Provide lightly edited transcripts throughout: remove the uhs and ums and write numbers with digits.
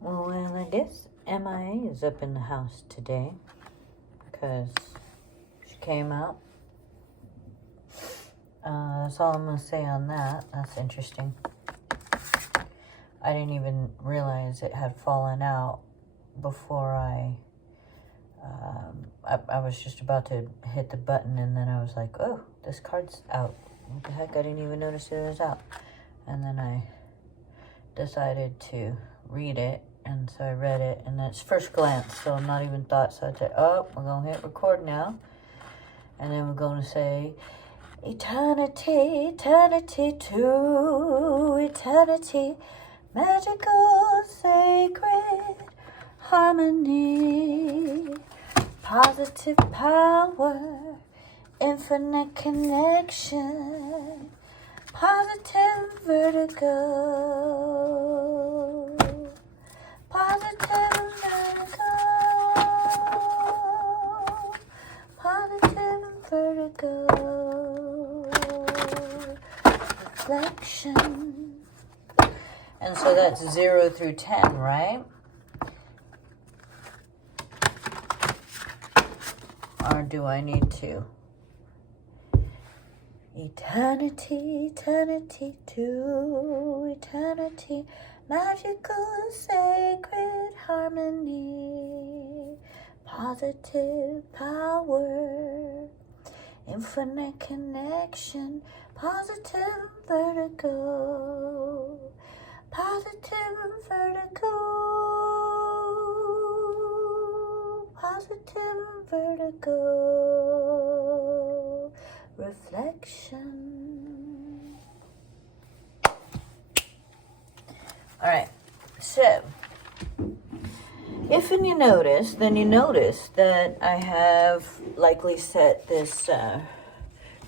Well, I guess MIA is up in the house today because she came out. That's all I'm going to say on that. That's interesting. I didn't even realize it had fallen out before I was just about to hit the button, and then I was like, oh, this card's out. What the heck? I didn't even notice it was out. And then I decided to read it, and so I read it, and that's first glance, so I'm not even thought. So I said, oh, we're going to hit record now, and then we're going to say, eternity, eternity to eternity, magical, sacred, harmony, positive power, infinite connection, positive vertigo, positive vertigo, positive vertigo, reflection. And so that's 0 through 10, right? Or do I need to? Eternity, eternity to eternity, magical, sacred harmony, positive power, infinite connection, positive vertigo, positive vertigo, positive vertigo, reflection. All right, so if you notice, then you notice that I have likely set this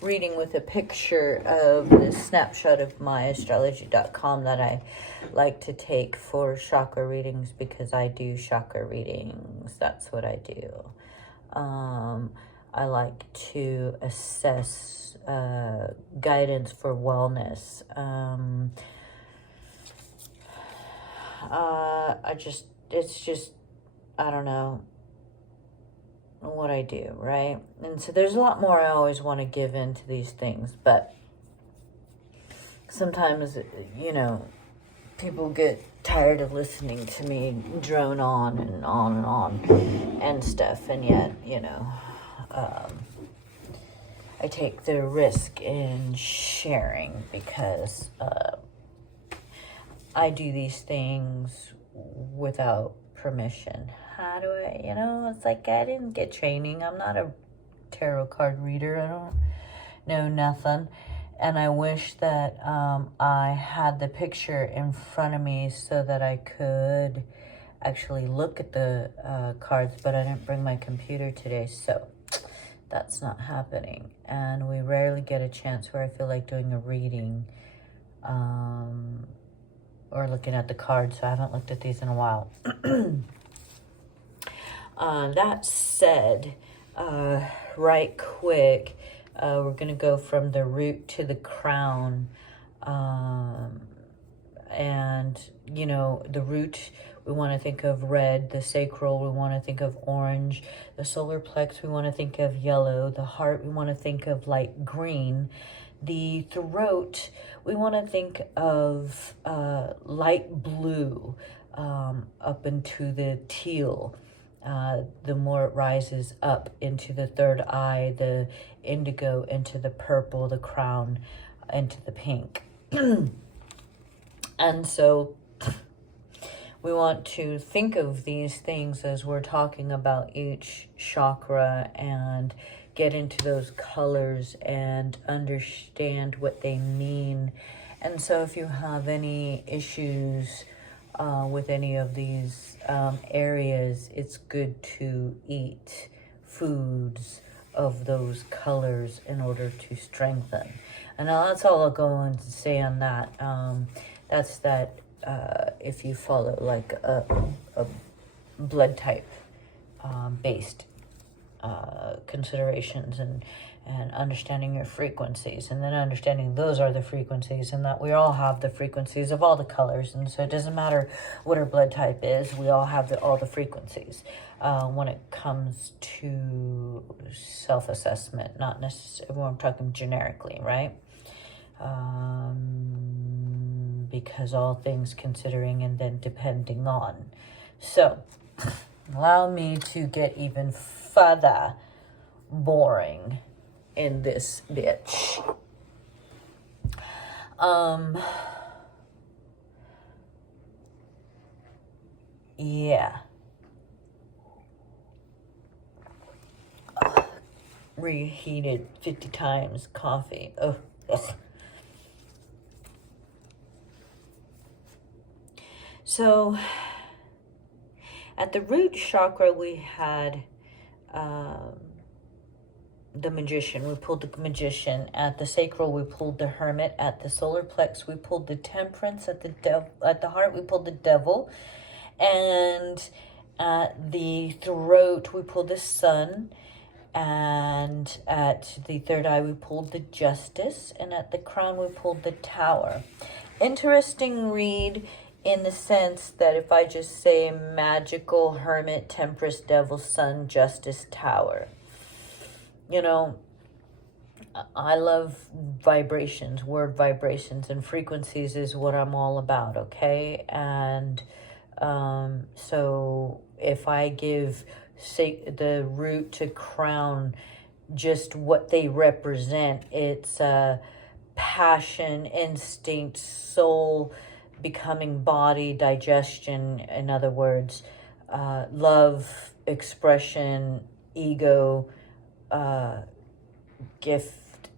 reading with a picture of this snapshot of my astrology.com that I like to take for chakra readings because I do chakra readings. That's what I do. I like to assess guidance for wellness. It's just, I don't know what I do, right? And so there's a lot more I always want to give into these things, but sometimes, people get tired of listening to me drone on and on and on and stuff, and yet, I take the risk in sharing because I do these things without permission. How do I, it's like I didn't get training. I'm not a tarot card reader. I don't know nothing. And I wish that I had the picture in front of me so that I could actually look at the cards, but I didn't bring my computer today, so that's not happening. And we rarely get a chance where I feel like doing a reading or looking at the cards, so I haven't looked at these in a while. That said, right quick, we're going to go from the root to the crown. And, the root, we want to think of red. The sacral, we want to think of orange. The solar plex, we want to think of yellow. The heart, we want to think of light green. The throat, we want to think of light blue up into the teal. The more it rises up into the third eye, the indigo into the purple, the crown into the pink. And so we want to think of these things as we're talking about each chakra and get into those colors and understand what they mean. And so if you have any issues with any of these areas, it's good to eat foods of those colors in order to strengthen. And that's all I'll go on to say on that. That's that if you follow like a blood type based considerations, and understanding your frequencies, and then understanding those are the frequencies, and that we all have the frequencies of all the colors. And so it doesn't matter what our blood type is, we all have all the frequencies when it comes to self-assessment, not necessarily when I'm talking generically, right? Because all things considering and then depending on. So allow me to get even further boring in this bitch. Yeah. Reheated 50 times coffee. Oh, ugh. So at the root chakra, we had the magician. We pulled the magician. At the sacral, we pulled the hermit. At the solar plex, we pulled the temperance. At the heart, we pulled the devil. And at the throat, we pulled the sun. And at the third eye, we pulled the justice. And at the crown, we pulled the tower. Interesting read, in the sense that if I just say magical, hermit, temperance, devil, sun, justice, tower, you know, I love vibrations, word vibrations, and frequencies is what I'm all about, okay? And so if I give, say, the root to crown just what they represent, it's passion, instinct, soul, becoming body, digestion, in other words, love, expression, ego, gift,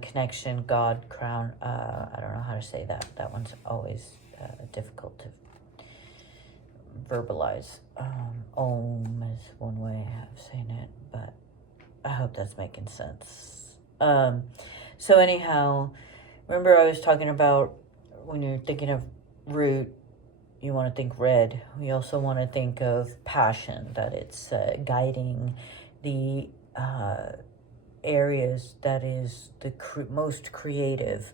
connection, God, crown. I don't know how to say that. That one's always difficult to verbalize. Om is one way of saying it, but I hope that's making sense. So anyhow, remember I was talking about when you're thinking of root, you want to think red. We also want to think of passion, that it's guiding the areas that is the most creative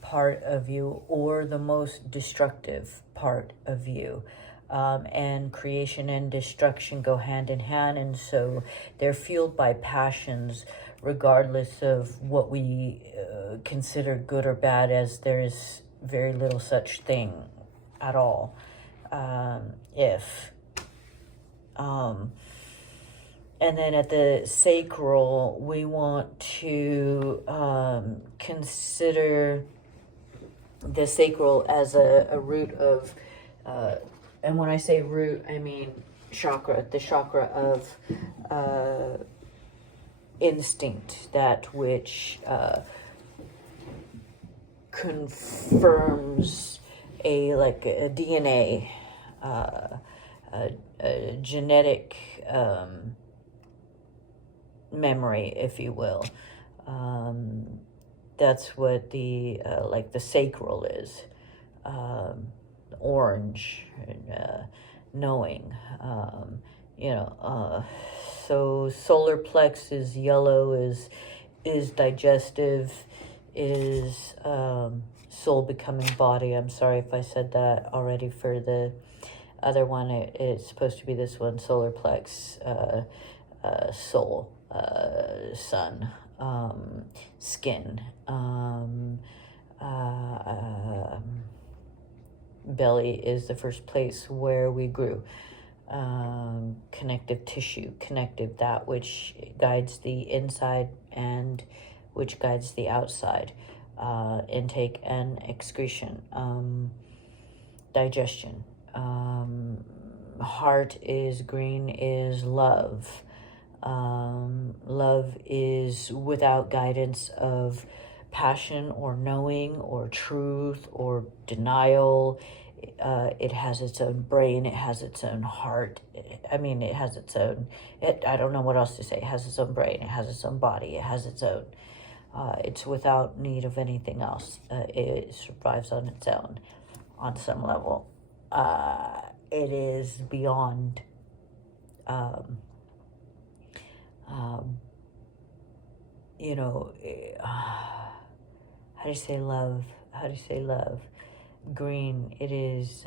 part of you, or the most destructive part of you. And creation and destruction go hand in hand, and so they're fueled by passions, regardless of what we consider good or bad, as there is very little such thing at all. And then at the sacral, we want to consider the sacral as a root of, and when I say root, I mean chakra, the chakra of instinct, that which confirms a DNA, a genetic memory, if you will. That's what the sacral is. Orange, knowing, so solar plex is yellow, is digestive, is soul becoming body. I'm sorry if I said that already for the other one. It's supposed to be this one, solar plex, soul, sun, skin, belly is the first place where we grew. Connective tissue, connective, that which guides the inside and which guides the outside. Intake and excretion. Digestion. Heart is green, is love. Love is without guidance of passion or knowing or truth or denial. It has its own brain, it has its own heart. It has its own, I don't know what else to say. It has its own brain, it has its own body, it has its own. It's without need of anything else. It survives on its own on some level. It is beyond you know, how do you say love? How do you say love? Green, it is,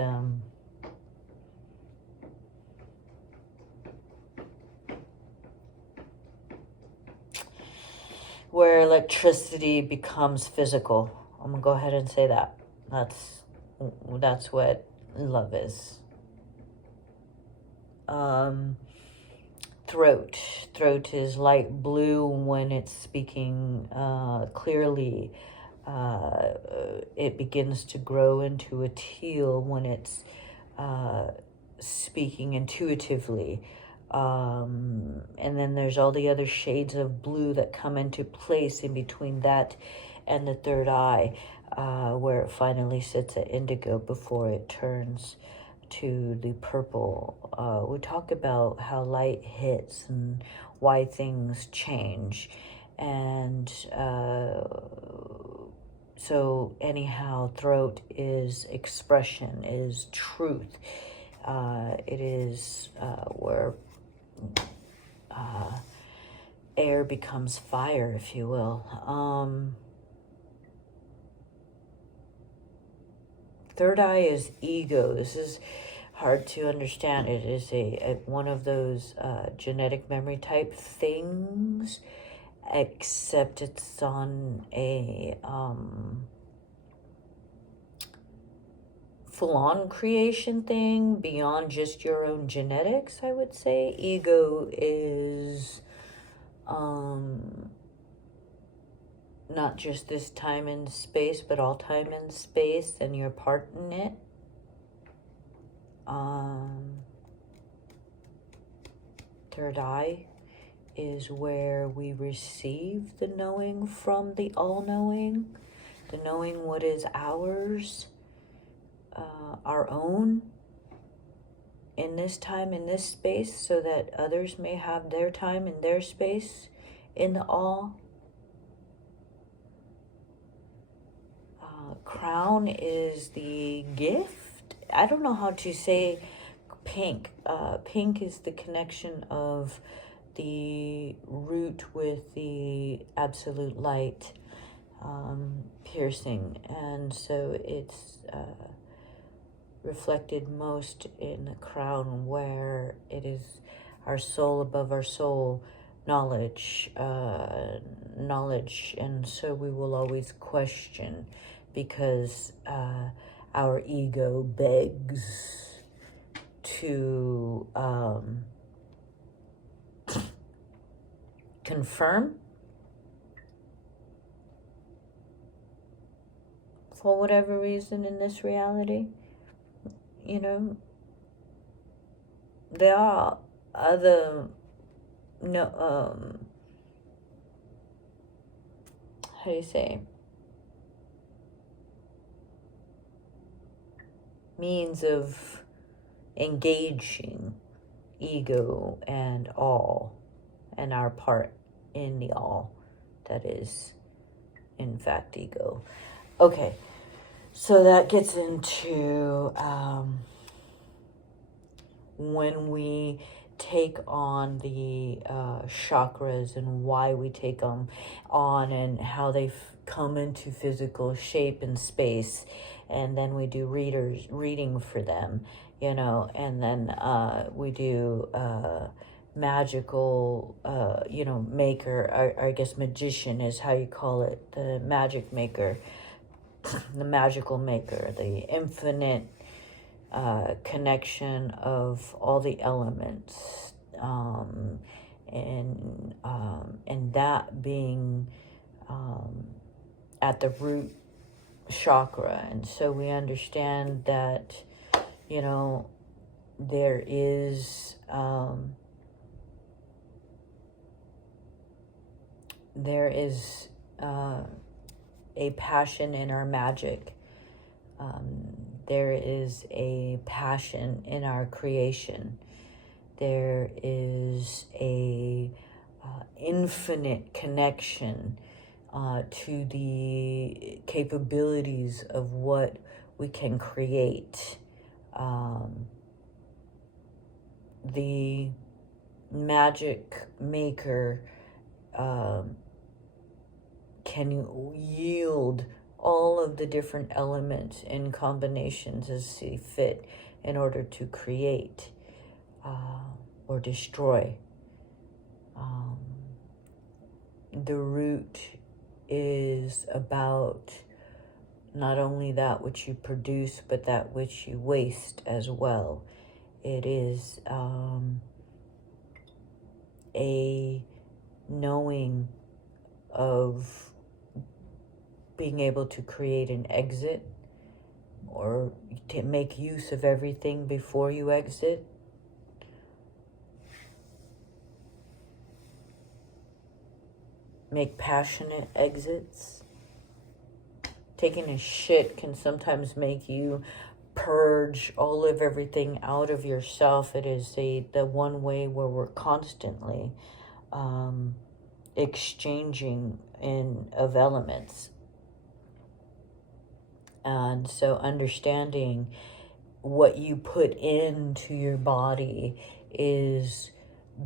where electricity becomes physical. I'm gonna go ahead and say that. That's what love is. Throat is light blue when it's speaking clearly. It begins to grow into a teal when it's speaking intuitively. And then there's all the other shades of blue that come into place in between that and the third eye, where it finally sits at indigo before it turns to the purple. We talk about how light hits and why things change. And so anyhow, throat is expression, is truth. It is where air becomes fire, if you will. Third eye is ego. This is hard to understand. It is a one of those genetic memory type things, except it's on a full-on creation thing beyond just your own genetics, I would say. Ego is not just this time and space, but all time and space, and your part in it. Third eye is where we receive the knowing from the all-knowing, the knowing what is ours, our own, in this time, in this space, so that others may have their time and their space in the all. Crown is the gift. I don't know how to say pink. Pink is the connection of the root with the absolute light, piercing. And so it's reflected most in the crown, where it is our soul above our soul, knowledge. And so we will always question, because our ego begs to confirm for whatever reason in this reality. You know, there are other how do you say, means of engaging ego and all, and our part in the all that is in fact ego. Okay, so that gets into when we take on the chakras and why we take them on and how they come into physical shape and space. And then we do reading for them, you know, and then we do magical, you know, maker, I guess magician is how you call it, the magic maker, the magical maker, the infinite connection of all the elements, and that being at the root chakra. And so we understand that, you know, there is a passion in our magic. There is a passion in our creation. There is a infinite connection to the capabilities of what we can create. The magic maker can yield all of the different elements in combinations as see fit in order to create or destroy. The root is about not only that which you produce, but that which you waste as well. It is a knowing of being able to create an exit or to make use of everything before you exit. Make passionate exits. Taking a shit can sometimes make you purge all of everything out of yourself. It is the one way where we're constantly exchanging of elements. And so understanding what you put into your body is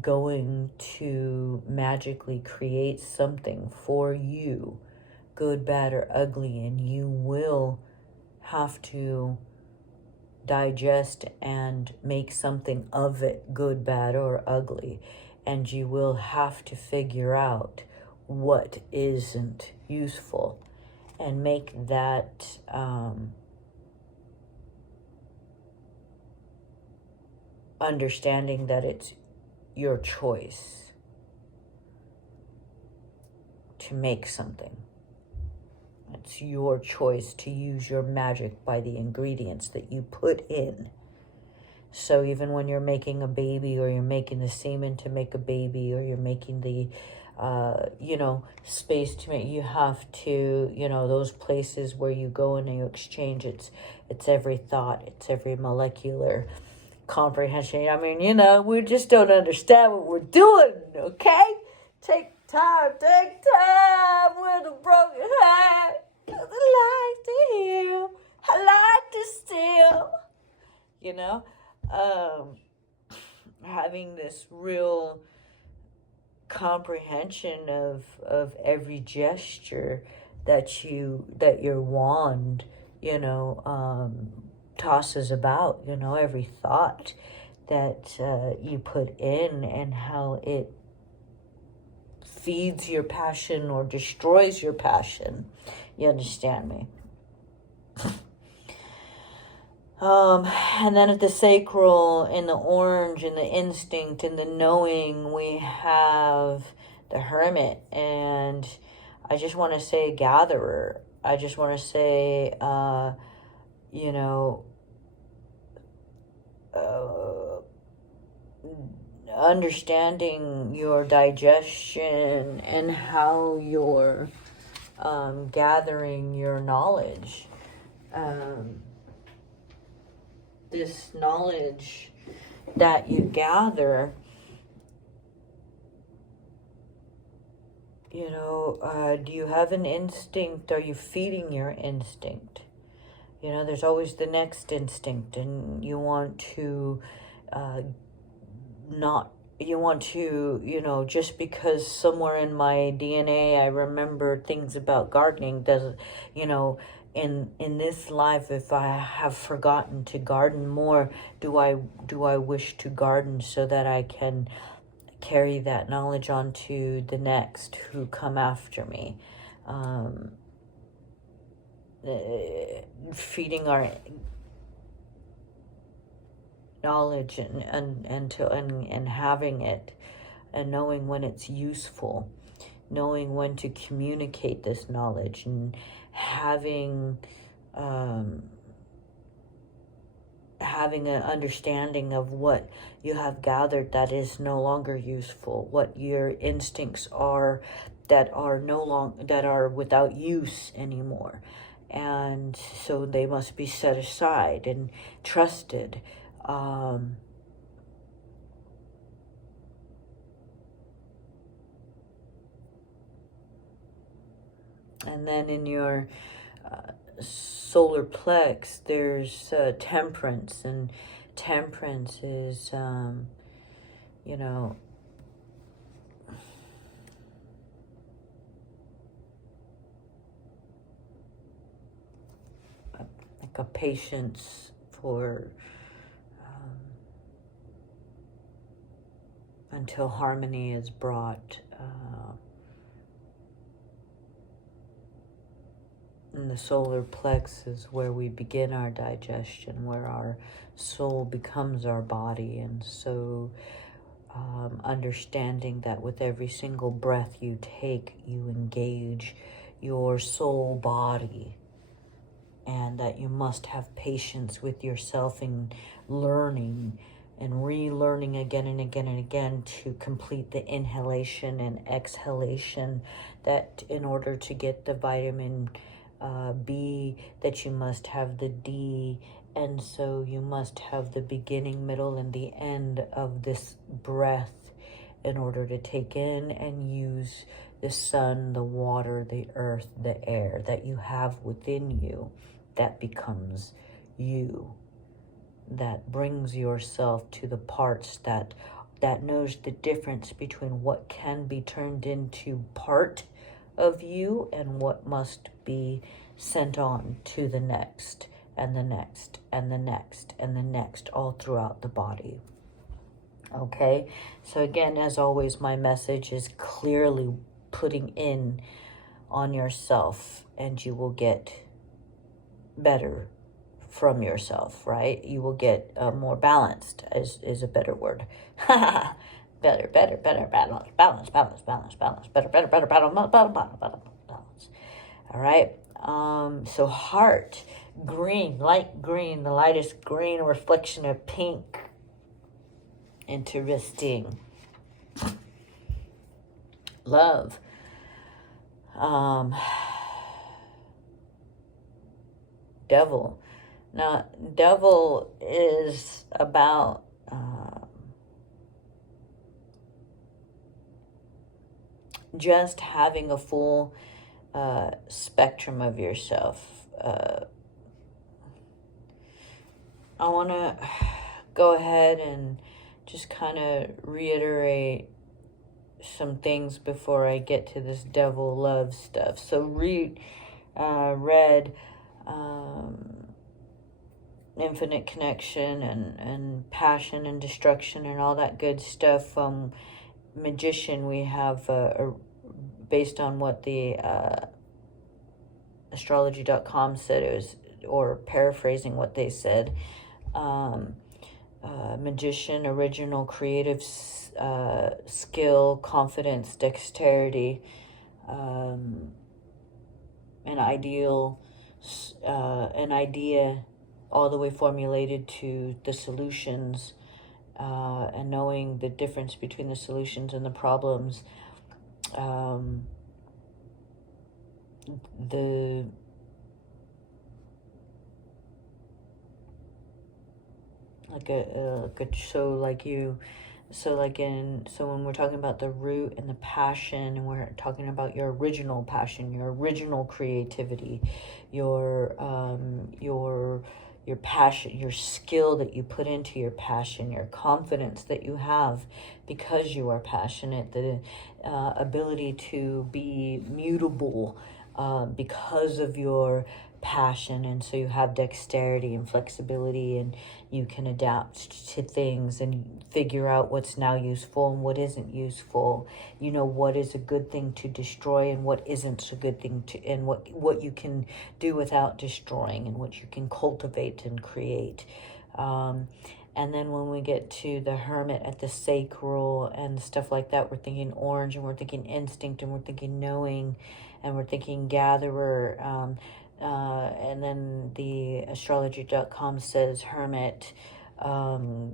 going to magically create something for you, good, bad, or ugly, and you will have to digest and make something of it, good, bad, or ugly, and you will have to figure out what isn't useful and make that understanding that it's your choice to make something. It's your choice to use your magic by the ingredients that you put in. So even when you're making a baby, or you're making the semen to make a baby, or you're making the space to make, you have to, those places where you go and you exchange, it's every thought, it's every molecular comprehension. I mean, we just don't understand what we're doing, okay? Take time with a broken heart, 'cause I like to heal, I like to steal, having this real comprehension of every gesture that your wand, tosses about, every thought that you put in, and how it feeds your passion or destroys your passion. You understand me? And then at the sacral, in the orange, in the instinct, in the knowing, we have the hermit. And I just want to say gatherer. I just want to say, understanding your digestion and how you're gathering your knowledge. This knowledge that you gather, do you have an instinct? Are you feeding your instinct? There's always the next instinct, and you want to just because somewhere in my DNA I remember things about gardening, in this life, if I have forgotten to garden more, do I wish to garden so that I can carry that knowledge on to the next who come after me? Feeding our knowledge and having it, and knowing when it's useful, knowing when to communicate this knowledge, and having an understanding of what you have gathered that is no longer useful, what your instincts are that are without use anymore, and so they must be set aside and trusted. And then in your solar plex, there's temperance, and temperance is, a patience for until harmony is brought in the solar plexus, where we begin our digestion, where our soul becomes our body. And so understanding that with every single breath you take, you engage your soul body, and that you must have patience with yourself in learning and relearning again and again and again to complete the inhalation and exhalation, that in order to get the vitamin B, that you must have the D. And so you must have the beginning, middle, and the end of this breath in order to take in and use the sun, the water, the earth, the air that you have within you. That becomes you. That brings yourself to the parts that knows the difference between what can be turned into part of you and what must be sent on to the next, and the next, and the next, and the next, all throughout the body. Okay? So again, as always, my message is clearly putting in on yourself, and you will get better from yourself, right? You will get more balanced, is a better word. better, balance, balance. All right. So heart, green, light green, the lightest green, reflection of pink. Interesting. Love. Devil. Now, devil is about just having a full spectrum of yourself. I want to go ahead and just kind of reiterate some things before I get to this devil love stuff. So read infinite connection and passion and destruction and all that good stuff. Magician, we have based on what the astrology.com said, it was, or paraphrasing what they said, magician, original creative skill, confidence, dexterity, an idea all the way formulated to the solutions, and knowing the difference between the solutions and the problems, so when we're talking about the root and the passion, and we're talking about your original passion, your original creativity, your passion, your skill that you put into your passion, your confidence that you have because you are passionate, the ability to be mutable because of your passion. And so you have dexterity and flexibility, and you can adapt to things and figure out what's now useful and what isn't useful. You know what is a good thing to destroy and what isn't a good thing to, and what you can do without destroying, and what you can cultivate and create. And then when we get to the hermit at the sacral and stuff like that, we're thinking orange, and we're thinking instinct, and we're thinking knowing, and we're thinking gatherer. And then the astrology.com says hermit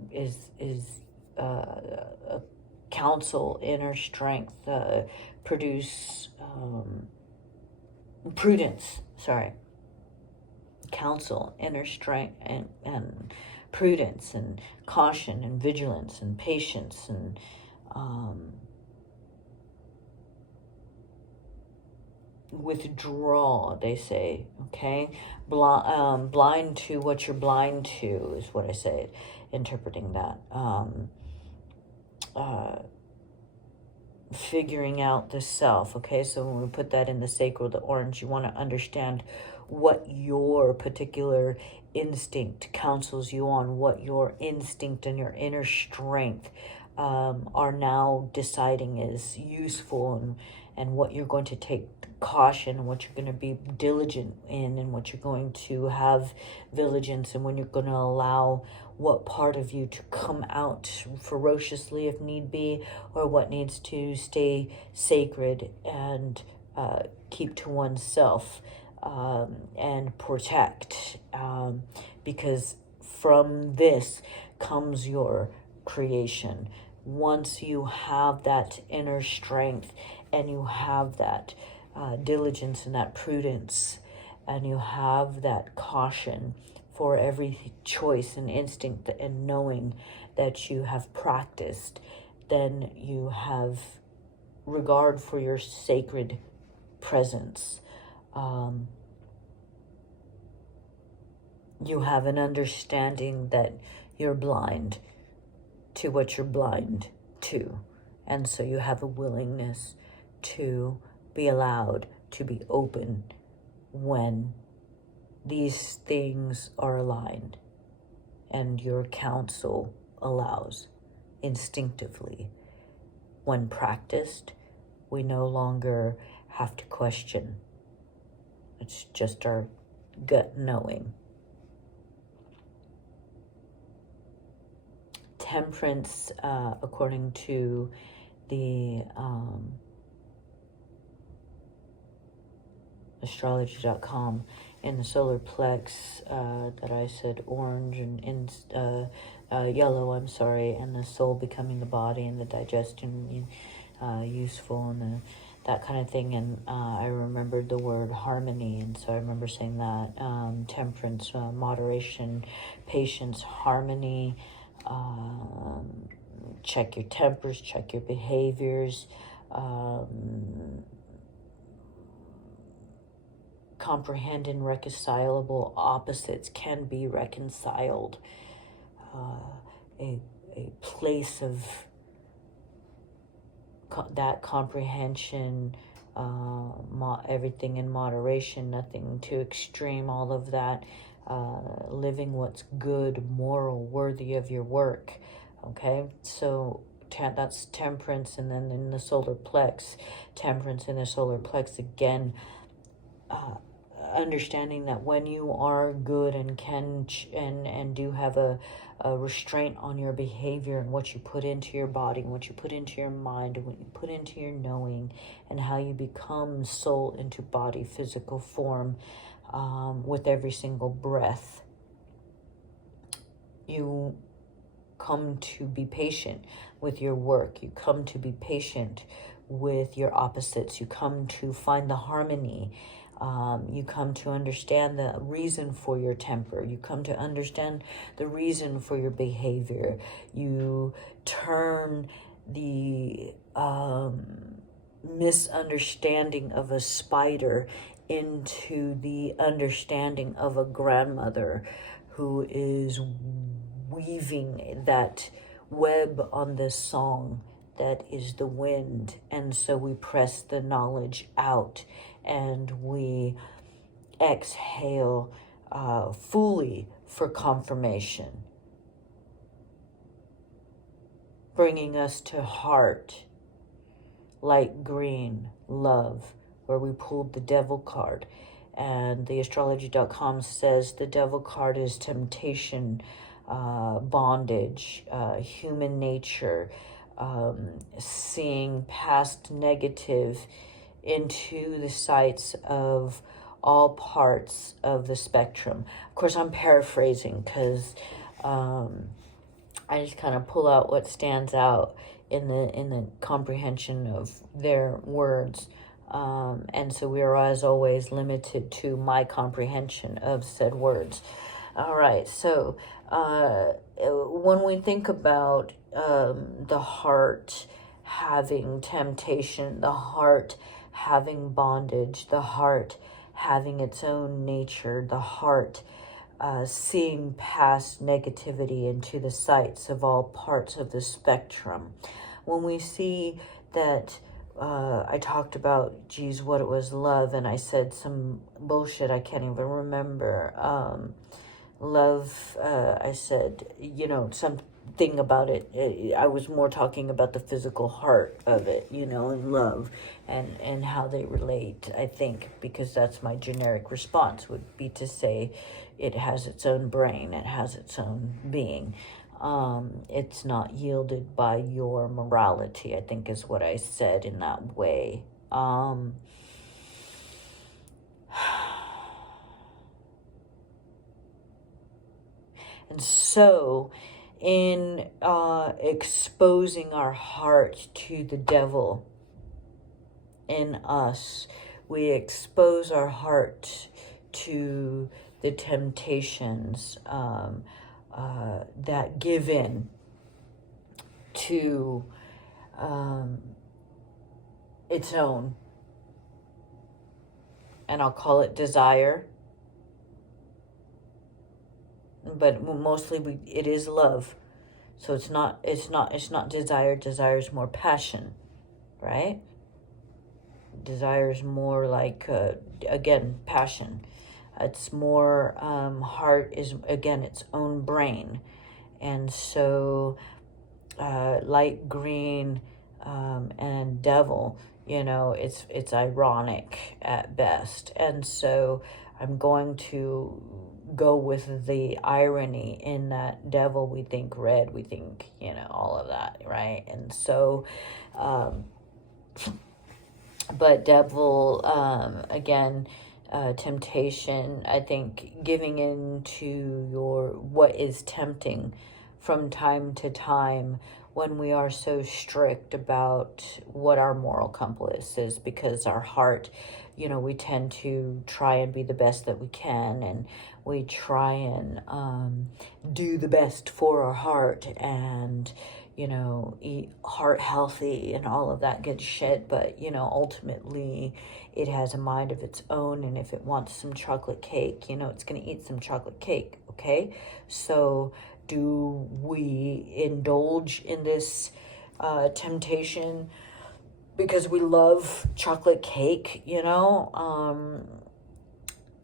is a counsel, inner strength, prudence, counsel, inner strength, and prudence, and caution, and vigilance, and patience, and withdraw, they say. Okay, blind to what you're blind to is what I say, interpreting that. Figuring out the self. Okay, so when we put that in the sacral, the orange, you want to understand what your particular instinct counsels you on, what your instinct and your inner strength are now deciding is useful, and what you're going to take caution, and what you're going to be diligent in, and what you're going to have vigilance, and when you're going to allow what part of you to come out ferociously if need be, or what needs to stay sacred and keep to oneself and protect, because from this comes your creation. Once you have that inner strength, and you have that diligence and that prudence, and you have that caution for every choice and instinct and knowing that you have practiced, then you have regard for your sacred presence. You have an understanding that you're blind to what you're blind to. And so you have a willingness to be allowed to be open when these things are aligned and your counsel allows instinctively. When practiced, we no longer have to question. It's just our gut knowing. Temperance, according to the astrology.com, in the solar plex that I said orange, and in yellow, I'm sorry, and the soul becoming the body, and the digestion useful, and that kind of thing. And I remembered the word harmony, and so I remember saying that. Temperance, moderation, patience, harmony. Check your tempers, check your behaviors, comprehend irreconcilable opposites can be reconciled. A place of that comprehension, everything in moderation, nothing too extreme, all of that. Living what's good, moral, worthy of your work. Okay, so that's temperance. And then in the solar plex, temperance in the solar plex again, understanding that when you are good and can and do have a restraint on your behavior and what you put into your body, and what you put into your mind, and what you put into your knowing, and how you become soul into body, physical form, with every single breath, you come to be patient with your work. You come to be patient with your opposites. You come to find the harmony. You come to understand the reason for your temper. You come to understand the reason for your behavior. You turn the misunderstanding of a spider into the understanding of a grandmother who is weaving that web on this song that is the wind. And so we press the knowledge out, and we exhale fully for confirmation, bringing us to heart, light green, love, where we pulled the devil card. And the astrology.com says the devil card is temptation, bondage, human nature, seeing past negative into the sights of all parts of the spectrum. Of course, I'm paraphrasing because I just kind of pull out what stands out in the comprehension of their words. And so we are, as always, limited to my comprehension of said words. All right, so when we think about the heart having temptation, the heart having bondage, the heart having its own nature, the heart seeing past negativity into the sights of all parts of the spectrum, when we see that I talked about, geez, what it was, love, and I said some bullshit I can't even remember. Love, I said, you know, something about it. I was more talking about the physical heart of it, you know, and love and how they relate, I think, because that's my generic response would be to say it has its own brain, it has its own being. It's not yielded by your morality, I think is what I said in that way. And so, in exposing our heart to the devil in us, we expose our heart to the temptations that give in to its own, and I'll call it desire, but mostly it is love. So it's not desire. Desire is more passion, right? Desire is more like again, passion. It's more heart is again its own brain. And so light green and devil, you know, it's ironic at best. And so I'm going to go with the irony in that devil, we think red, we think, you know, all of that, right? And so but devil, again, temptation, I think giving in to your what is tempting from time to time when we are so strict about what our moral compass is, because our heart, you know, we tend to try and be the best that we can, and we try and do the best for our heart, and, you know, eat heart healthy and all of that good shit. But, you know, ultimately it has a mind of its own, and if it wants some chocolate cake, you know, it's going to eat some chocolate cake, okay? So do we indulge in this temptation because we love chocolate cake, you know?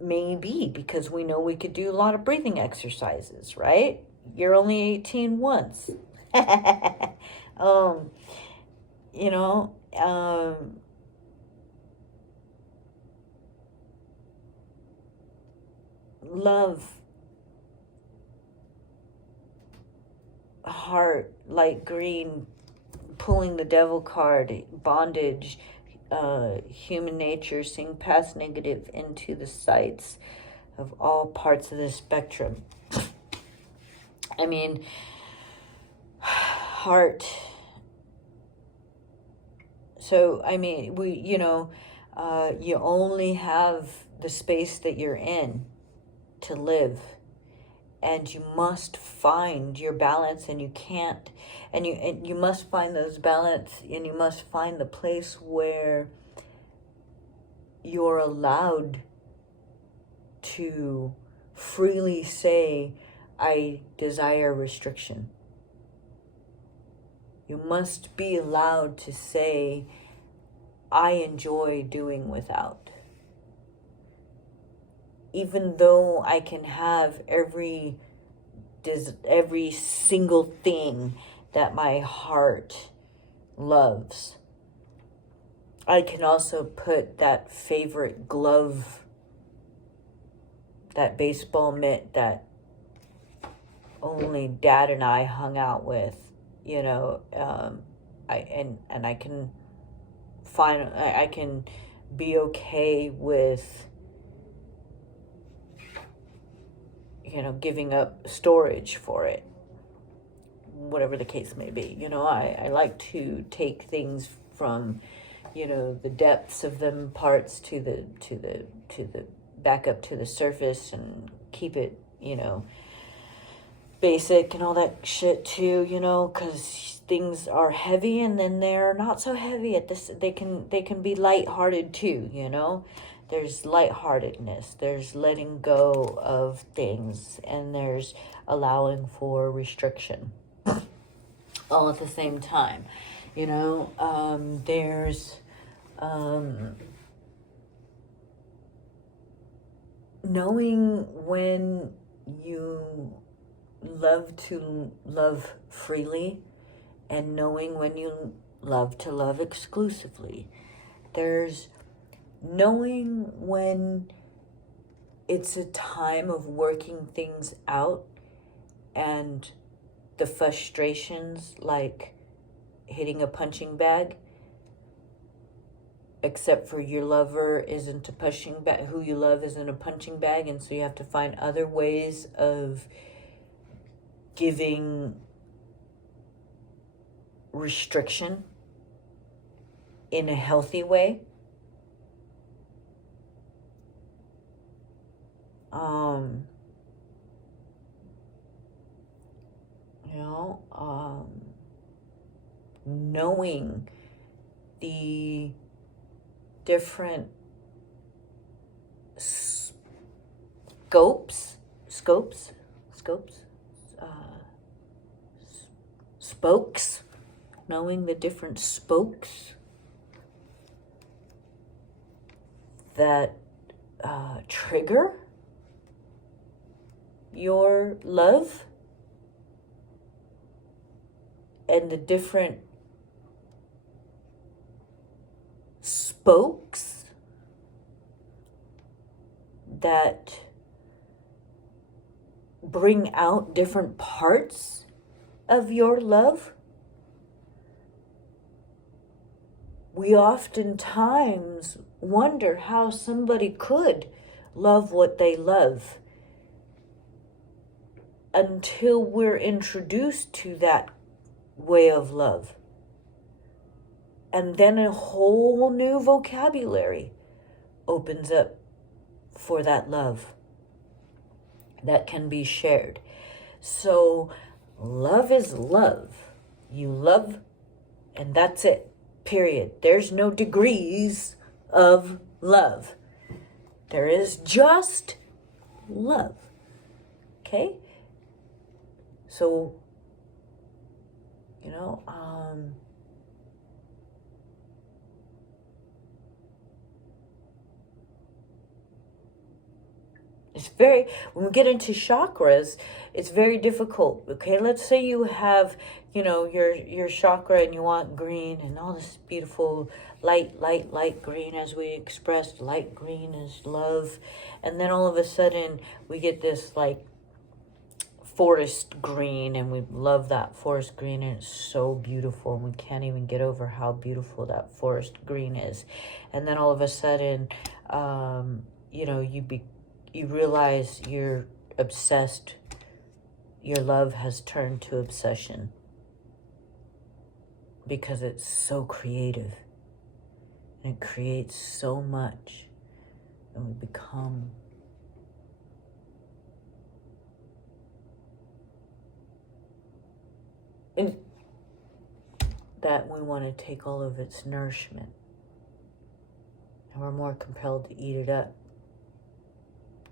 Maybe because we know we could do a lot of breathing exercises, right? You're only 18 once. You know, love, heart, light green, pulling the devil card, bondage, human nature, seeing past negative into the sights of all parts of the spectrum. I mean, heart. So, I mean, you know, you only have the space that you're in to live, and you must find your balance, and you can't, and you must find those balance, and you must find the place where you're allowed to freely say, I desire restriction. You must be allowed to say, I enjoy doing without. Even though I can have every single thing that my heart loves, I can also put that favorite glove, that baseball mitt that only Dad and I hung out with, you know, I can I can be okay with, you know, giving up storage for it, whatever the case may be. You know, I like to take things from, you know, the depths of them parts to the back up to the surface, and keep it, you know, basic and all that shit too, you know, because things are heavy and then they're not so heavy at this. They can be lighthearted too, you know. There's lightheartedness, there's letting go of things, and there's allowing for restriction all at the same time, you know. There's Knowing when you love to love freely and knowing when you love to love exclusively. There's knowing when it's a time of working things out and the frustrations, like hitting a punching bag, except for your lover isn't a punching bag, who you love isn't a punching bag, and so you have to find other ways of giving restriction in a healthy way. Knowing the different spokes, knowing the different spokes that trigger your love, and the different spokes that bring out different parts of your love. We oftentimes wonder how somebody could love what they love until we're introduced to that way of love. And then a whole new vocabulary opens up for that love that can be shared. So love is love. You love, and that's it. Period. There's no degrees of love. There is just love. Okay? So, it's very, when we get into chakras, it's very difficult. Okay, let's say you have, your chakra and you want green and all this beautiful light green, as we expressed. Light green is love. And then all of a sudden we get this like forest green, and we love that forest green, and it's so beautiful, and we can't even get over how beautiful that forest green is. And then all of a sudden, you realize you're obsessed. Your love has turned to obsession because it's so creative and it creates so much, and we become that we want to take all of its nourishment, and we're more compelled to eat it up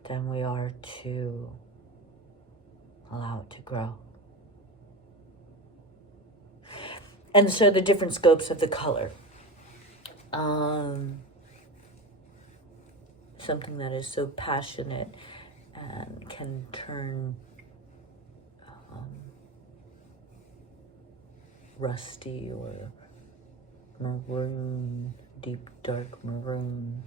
than we are to allow it to grow. And so the different scopes of the color. Something that is so passionate and can turn rusty or maroon, deep dark maroon,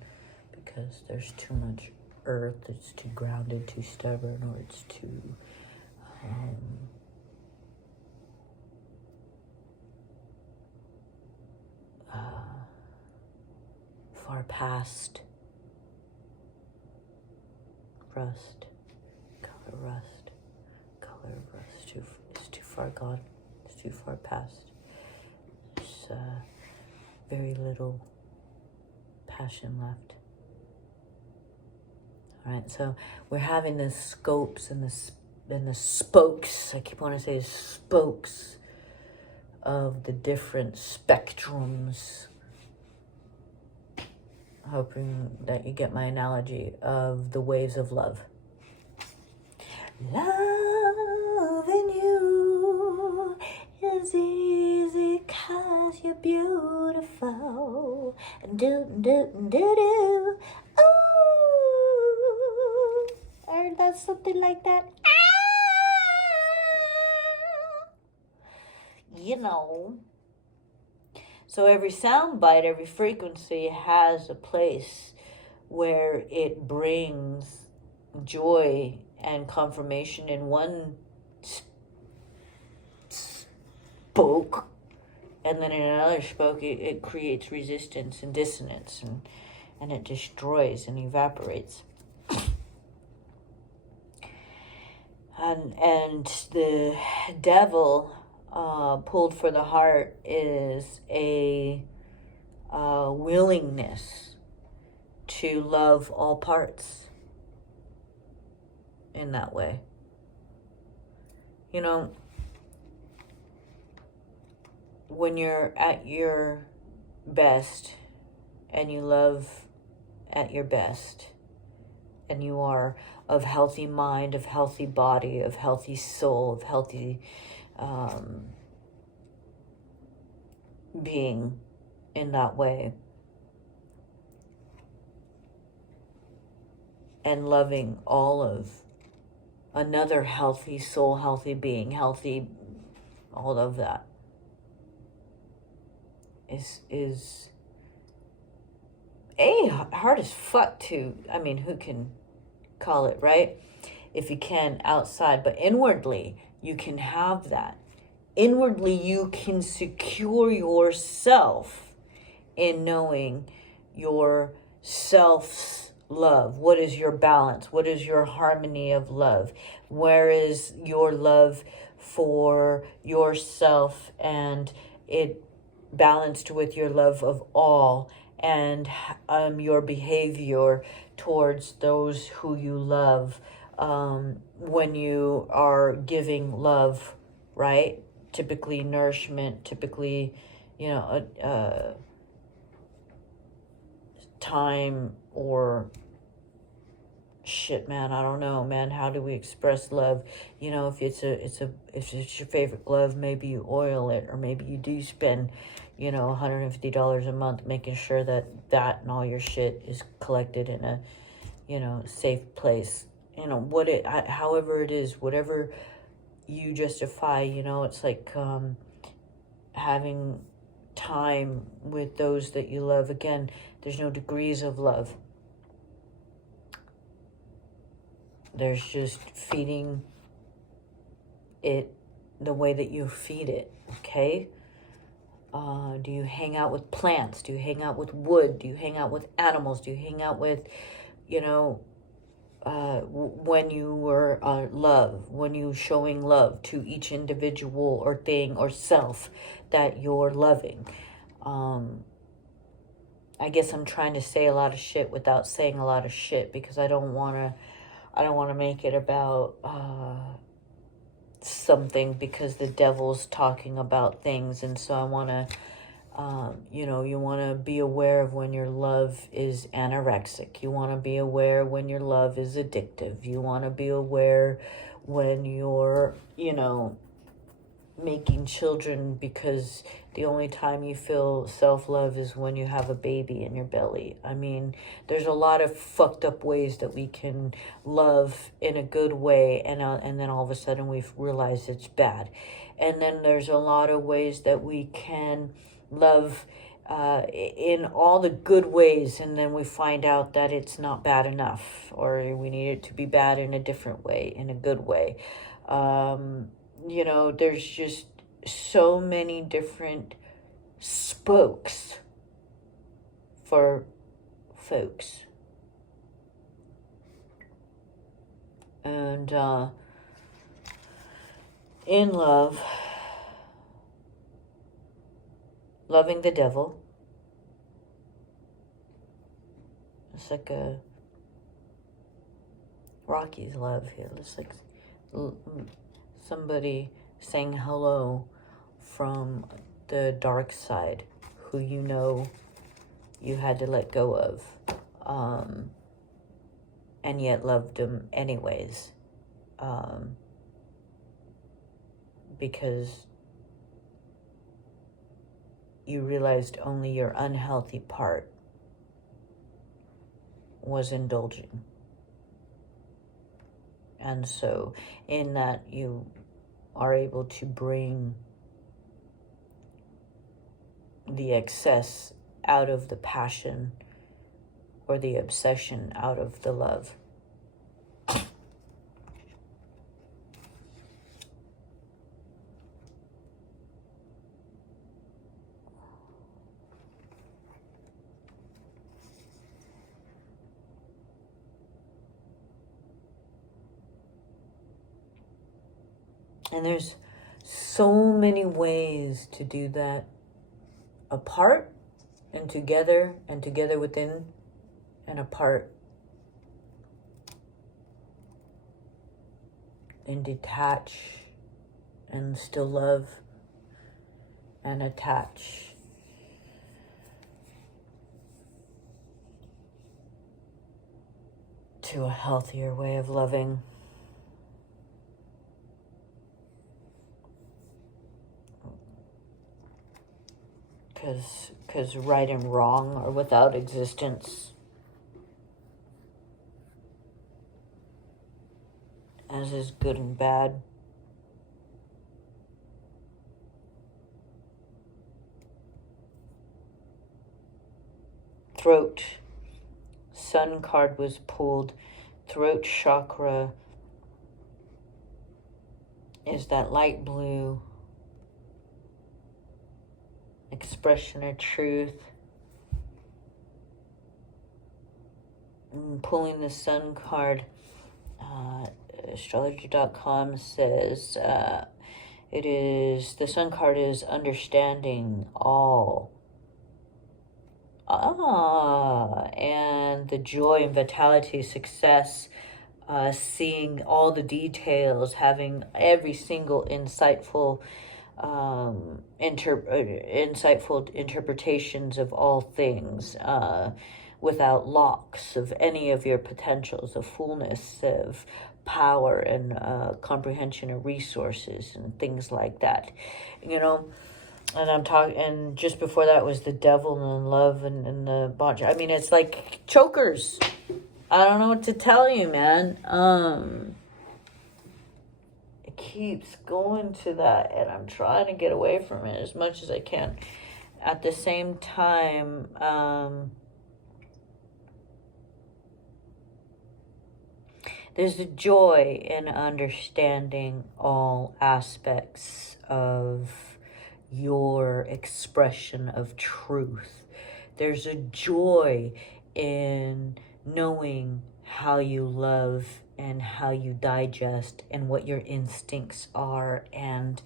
because there's too much earth, it's too grounded, too stubborn, or it's too far past. Rust, color of rust, it's too far gone, it's too far past. There's very little passion left. All right, so we're having the scopes and the spokes. I keep wanting to say spokes of the different spectrums. Hoping that you get my analogy of the waves of love. Loving you is easy 'cause you're beautiful. Do. Oh, or that's something like that. You know. So every sound bite, every frequency has a place where it brings joy and confirmation in one spoke, and then in another spoke it creates resistance and dissonance, and it destroys and evaporates. And the devil, pulled for the heart, is a willingness to love all parts in that way. You know, when you're at your best and you love at your best, and you are of healthy mind, of healthy body, of healthy soul, of healthy being in that way, and loving all of another healthy soul, healthy being, healthy, all of that is hard as fuck to, I mean, who can call it, right? If you can outside, but inwardly you can have that. Inwardly you can secure yourself in knowing your self's love. What is your balance? What is your harmony of love? Where is your love for yourself and it balanced with your love of all, and your behavior towards those who you love, when you are giving love, right? Typically nourishment, typically, time, or shit, man, I don't know, man, how do we express love? If it's your favorite glove, maybe you oil it, or maybe you do spend $150 a month making sure that and all your shit is collected in a safe place. However it is, whatever you justify, it's like having time with those that you love. Again, there's no degrees of love. There's just feeding it the way that you feed it, okay? Do you hang out with plants? Do you hang out with wood? Do you hang out with animals? Do you hang out with, when you were when you showing love to each individual or thing or self that you're loving? I guess I'm trying to say a lot of shit without saying a lot of shit, because I don't want to make it about something, because the devil's talking about things, and so I want to you want to be aware of when your love is anorexic. You want to be aware when your love is addictive. You want to be aware when you're making children, because the only time you feel self-love is when you have a baby in your belly. I mean, there's a lot of fucked up ways that we can love in a good way, and then all of a sudden we've realized it's bad. And then there's a lot of ways that we can love in all the good ways, and then we find out that it's not bad enough, or we need it to be bad in a different way, in a good way. There's just so many different spokes for folks. And in love, loving the devil, it's like a Rocky's love here. It's like somebody saying hello from the dark side, who you had to let go of, and yet loved them anyways, because you realized only your unhealthy part was indulging. And so in that, you are able to bring the excess out of the passion, or the obsession out of the love. And there's so many ways to do that, apart and together within and apart, and detach and still love and attach. To a healthier way of loving. Because right and wrong are without existence. As is good and bad. Throat. Sun card was pulled. Throat chakra is that light blue expression of truth. Pulling the sun card, astrology.com says the sun card is understanding all. And the joy and vitality, success, seeing all the details, having every single insightful interpretations of all things, without locks of any of your potentials, of fullness of power and comprehension of resources and things like that, you know. And I'm talking, and just before that was the devil and love and the bunch. I mean, it's like chokers. I don't know what to tell you, man. It keeps going to that, and I'm trying to get away from it as much as I can. At the same time, there's a joy in understanding all aspects of your expression of truth. There's a joy in knowing how you love and how you digest and what your instincts are and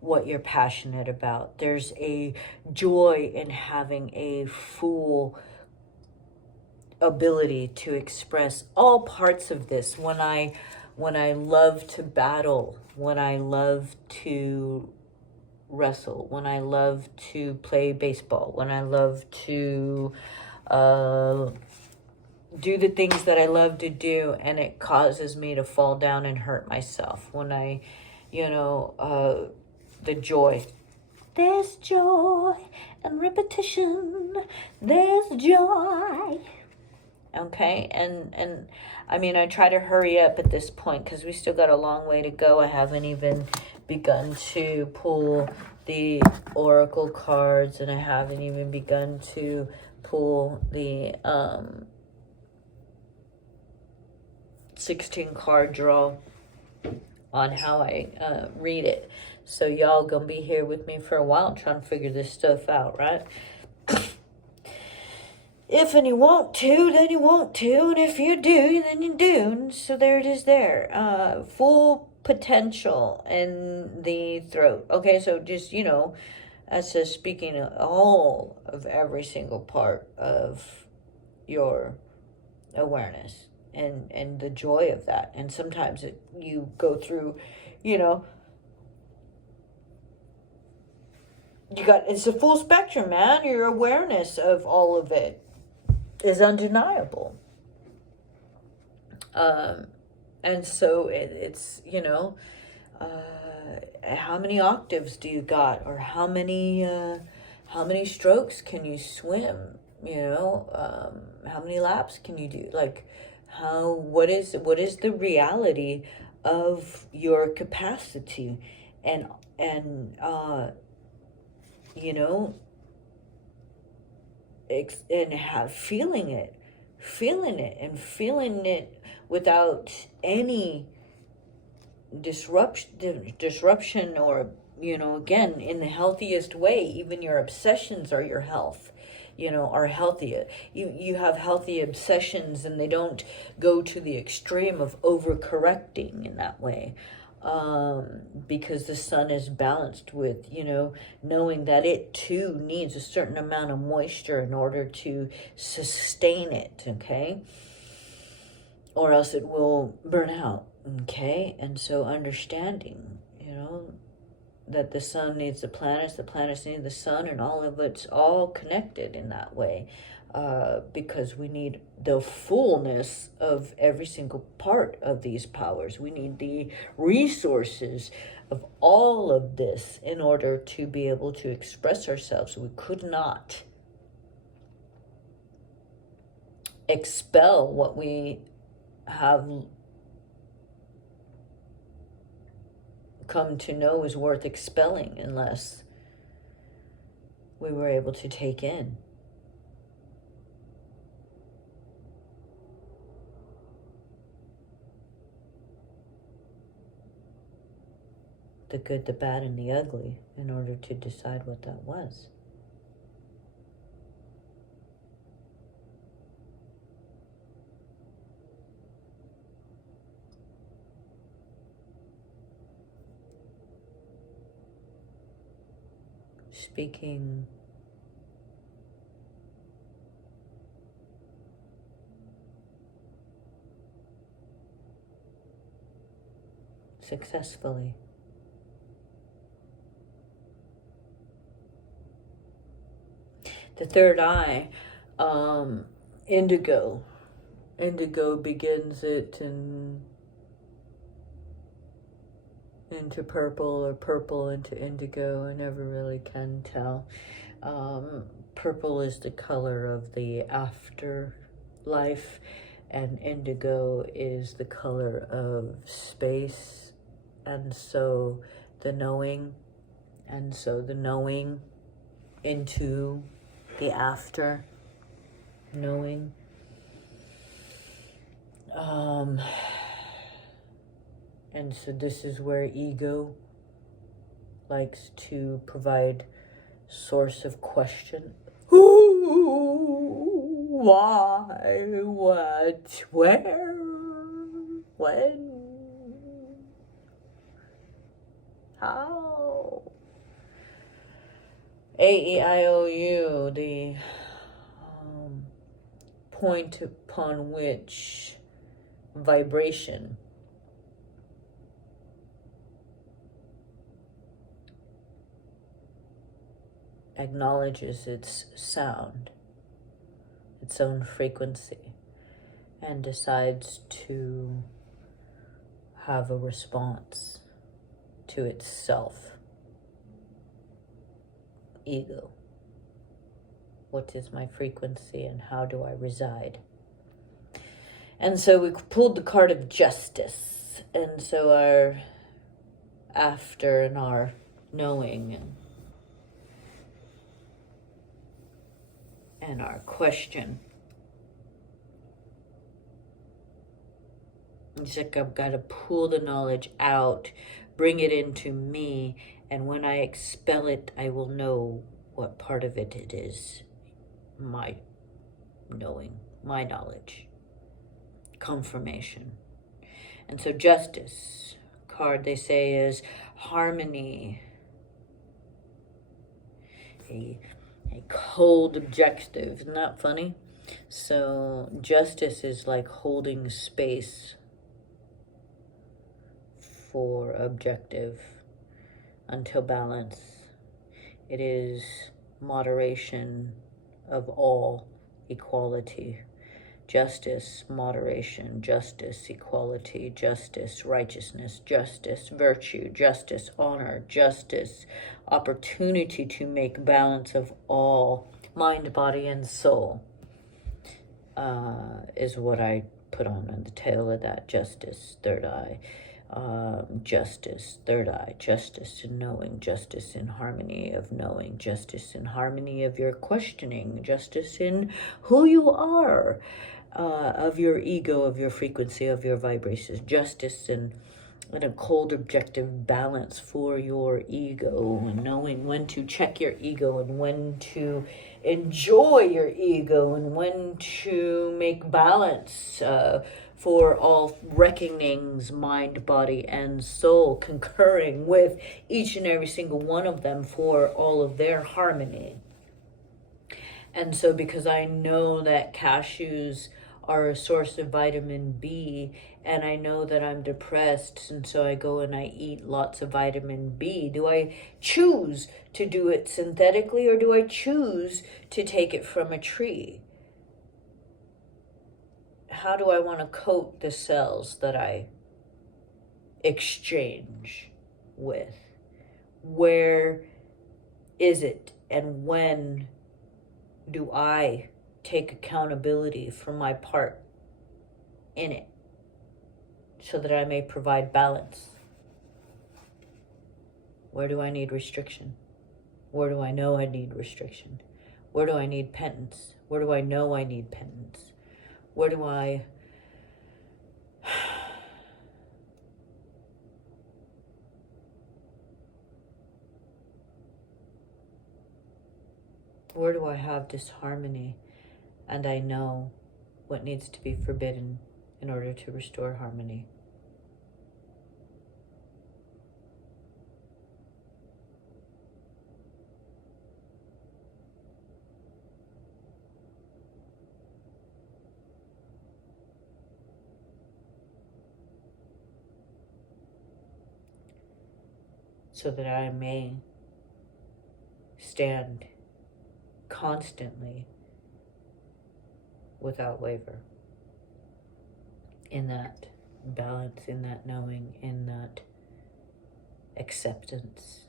what you're passionate about. There's a joy in having a full ability to express all parts of this. When I love to battle, when I love to wrestle, when I love to play baseball, when I love to do the things that I love to do, and it causes me to fall down and hurt myself. When I, the joy. There's joy and repetition. There's joy. Okay, and I mean, I try to hurry up at this point because we still got a long way to go. I haven't even begun to pull the oracle cards, and I haven't even begun to pull the 16 card draw on how I read it. So y'all gonna be here with me for a while trying to figure this stuff out, right? If and you want to, then you want to, and if you do, then you do. And so there it is there. Full potential in the throat. Okay, so just, that's just speaking of all of every single part of your awareness and the joy of that. And sometimes you go through, it's a full spectrum, man. Your awareness of all of it is undeniable. And so it's, how many octaves do you got? Or how many how many strokes can you swim? You know, how many laps can you do? Like, what is the reality of your capacity? And you know, and feeling it and feeling it without any disruption, or, you know, again, in the healthiest way. Even your obsessions are your health, you know, are healthy. You have healthy obsessions, and they don't go to the extreme of overcorrecting in that way, because the sun is balanced with, you know, knowing that it too needs a certain amount of moisture in order to sustain it, okay? Or else it will burn out, okay? And so understanding, you know, that the sun needs the planets need the sun, and all of it's all connected in that way, because we need the fullness of every single part of these powers. We need the resources of all of this in order to be able to express ourselves. We could not expel what we have come to know is worth expelling unless we were able to take in the good, the bad, and the ugly in order to decide what that was. Speaking successfully. The third eye, indigo. Indigo begins it into purple, or purple into indigo. I never really can tell. Purple is the color of the afterlife, and indigo is the color of space, and so the knowing, into the after knowing. And so this is where ego likes to provide source of question. Who, why, what, where, when, how? A-E-I-O-U, the point upon which vibration acknowledges its sound, its own frequency, and decides to have a response to itself. Ego. What is my frequency, and how do I reside? And so we pulled the card of justice, and so our after and our knowing and our question. It's like I've got to pull the knowledge out, bring it into me, and when I expel it, I will know what part of it is my knowing, my knowledge, confirmation. And so justice card, they say, is harmony, a cold objective. Isn't that funny? So justice is like holding space for objective until balance. It is moderation of all equality. justice, moderation, justice, equality, justice, righteousness, justice, virtue, justice, honor, justice, opportunity to make balance of all, mind, body, and soul, is what I put on the tail of that. Justice, third eye. Justice, third eye, justice in knowing, justice in harmony of knowing, justice in harmony of your questioning, justice in who you are, of your ego, of your frequency, of your vibrations, justice in a cold objective balance for your ego, and knowing when to check your ego and when to enjoy your ego and when to make balance, for all reckonings, mind, body, and soul, concurring with each and every single one of them for all of their harmony. And so because I know that cashews are a source of vitamin B, and I know that I'm depressed, and so I go and I eat lots of vitamin B, do I choose to do it synthetically, or do I choose to take it from a tree? How do I want to coat the cells that I exchange with? Where is it, and when do I take accountability for my part in it, so that I may provide balance? Where do I need restriction? Where do I know I need restriction? Where do I need penance? Where do I know I need penance? Where do I have disharmony, and I know what needs to be forbidden in order to restore harmony? So that I may stand constantly without waver in that balance, in that knowing, in that acceptance,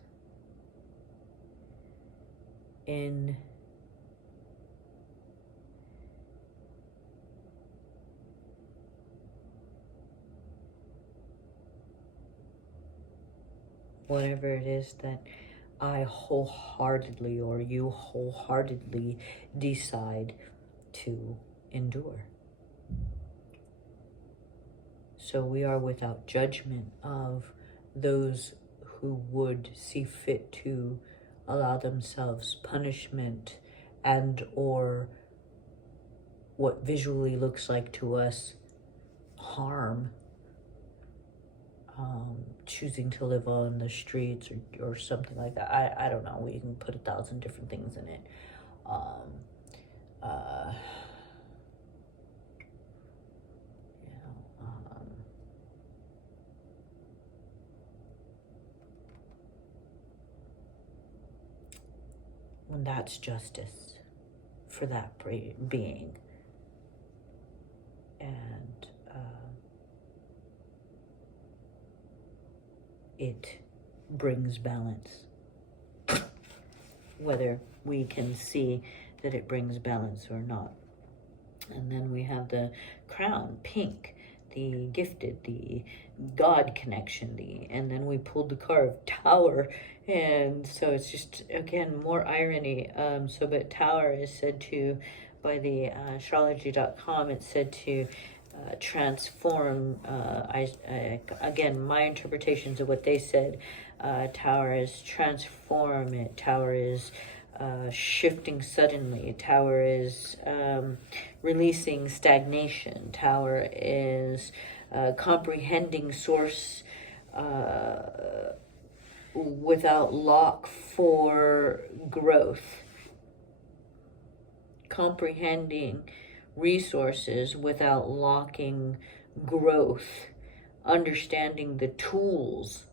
in whatever it is that I wholeheartedly, or you wholeheartedly, decide to endure. So we are without judgment of those who would see fit to allow themselves punishment and or what visually looks like to us harm, choosing to live on the streets or something like that. I don't know. We can put 1,000 different things in it. When that's justice for that being. And it brings balance. Whether we can see that it brings balance or not. And then we have the crown, pink, the gifted, the God connection, and then we pulled the card of Tower, and so it's just, again, more irony. But Tower is said to, by the astrology.com, it's said to transform. Again, my interpretations of what they said. Tower is transform. Tower is shifting suddenly. Tower is releasing stagnation. Tower is comprehending source without lock for growth. Comprehending resources without locking growth. Understanding the tools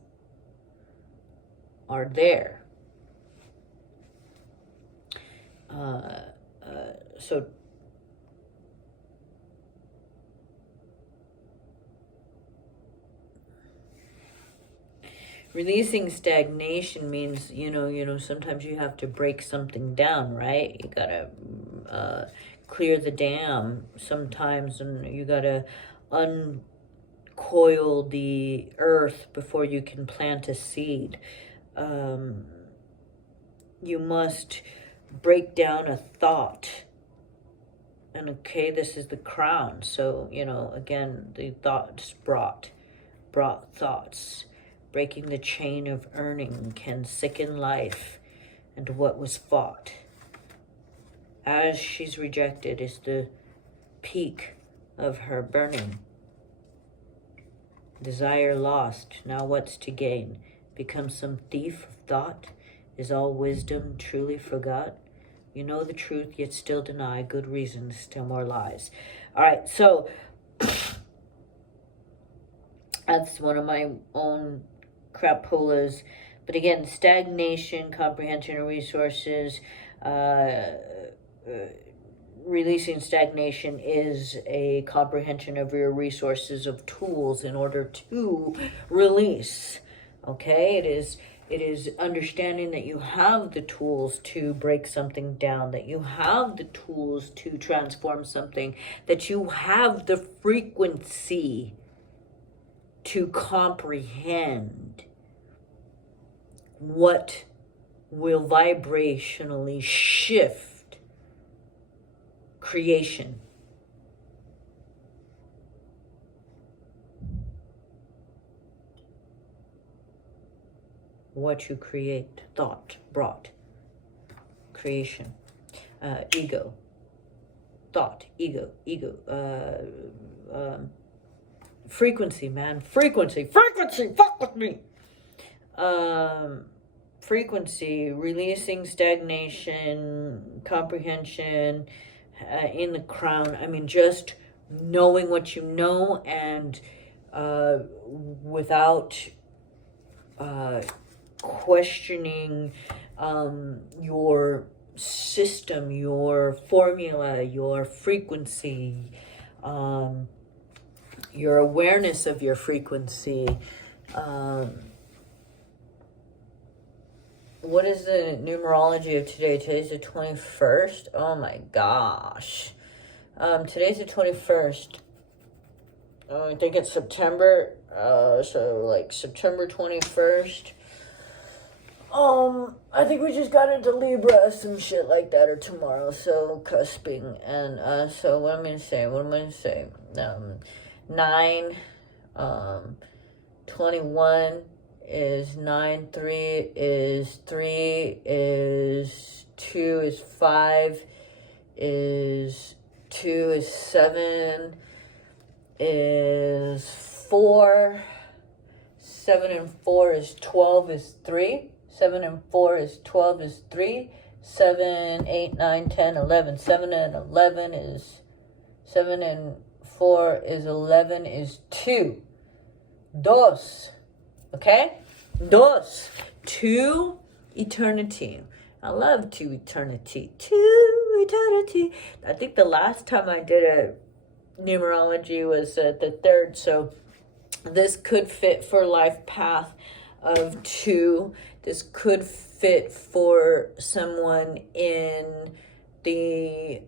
are there. So Releasing stagnation means, sometimes you have to break something down, right? You gotta clear the dam sometimes, and you gotta uncoil the earth before you can plant a seed. You must break down a thought. And okay, this is the crown. So, again, the thoughts brought thoughts. Breaking the chain of earning can sicken life and what was fought. As she's rejected is the peak of her burning. Desire lost, now what's to gain? Become some thief of thought? Is all wisdom truly forgot? You know the truth, yet still deny good reasons, still more lies. All right, so that's one of my own crapulas. But again, stagnation, comprehension of resources, releasing stagnation is a comprehension of your resources, of tools in order to release. Okay, it is understanding that you have the tools to break something down, that you have the tools to transform something, that you have the frequency to comprehend what will vibrationally shift creation. What you create, thought, brought, creation, ego, thought, ego, frequency, man, frequency, fuck with me. Frequency, releasing stagnation, comprehension, in the crown. I mean, just knowing what you know, and without questioning your system, your formula, your frequency, your awareness of your frequency. What is the numerology of today? Today's the 21st. Oh my gosh. Today's the 21st. I think it's September. So like September 21st. I think we just got into Libra, some shit like that, or tomorrow. So cusping, and so what am I gonna say? 9, 21 is 9, 3 is 3, is 2 is 5, is 2 is 7, is 4, 7 and 4 is 12 is 3, 7 and 4 is 12 is 3, 7, 8, 9, 10, 11, 7 and 11 is, 7 and 4 is 11 is 2. Dos. Okay? Dos. To eternity. I love to eternity. To eternity. I think the last time I did a numerology was the 3rd. So this could fit for life path of 2. This could fit for someone in the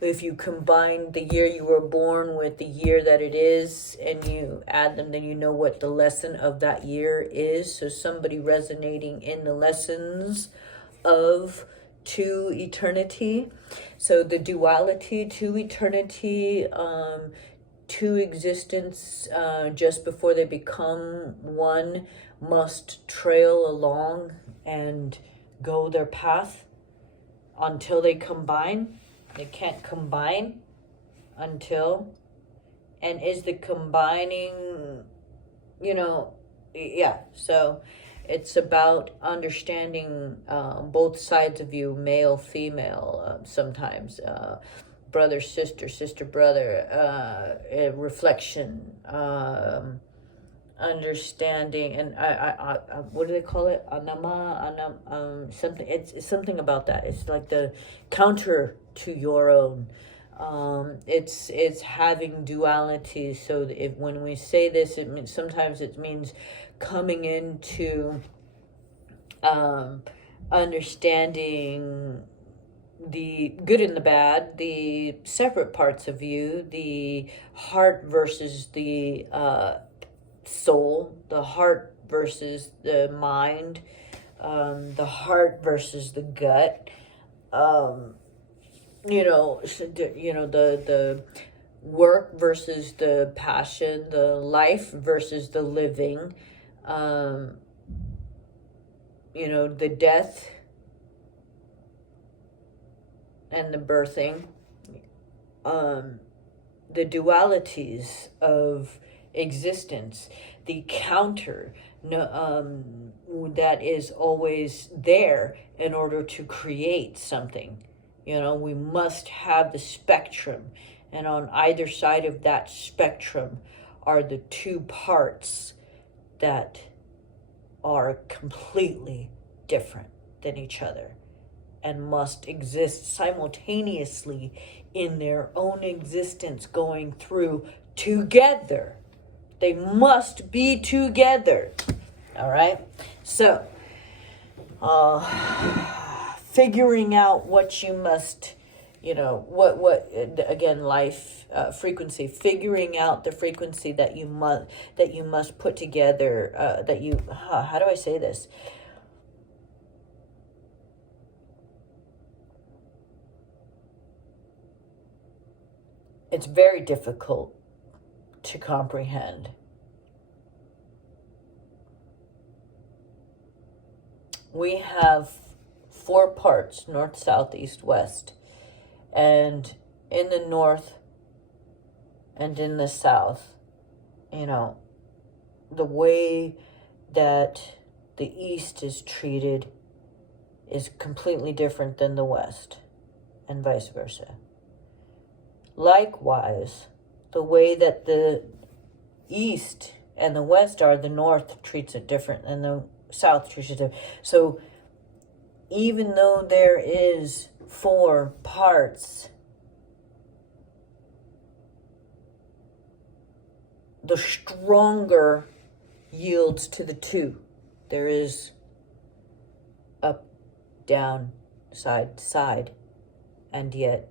if you combine the year you were born with the year that it is, and you add them, then you know what the lesson of that year is. So somebody resonating in the lessons of to eternity. So the duality, to eternity, to existence, just before they become one, must trail along and go their path until they combine. They can't combine until, and is the combining, yeah. So it's about understanding both sides of you, male, female, sometimes brother, sister, sister, brother, reflection, understanding, and I what do they call it? Something. It's something about that. It's like the counter to your own It's having duality. So if when we say this, it means, sometimes it means coming into understanding the good and the bad, the separate parts of you, the heart versus the soul, the heart versus the mind, the heart versus the gut. The work versus the passion, the life versus the living, the death and the birthing, the dualities of existence, the counter that is always there in order to create something. We must have the spectrum, and on either side of that spectrum are the two parts that are completely different than each other and must exist simultaneously in their own existence, going through together. They must be together. All right? So, figuring out what you must, what again, life, frequency, figuring out the frequency that you must put together, how do I say this? It's very difficult to comprehend. We have 4 parts, north, south, east, west. And in the north and in the south, the way that the east is treated is completely different than the west, and vice versa. Likewise, the way that the east and the west are, the north treats it different and the south treats it different. So even though there is 4 parts, the stronger yields to the 2. There is up, down, side, side, and yet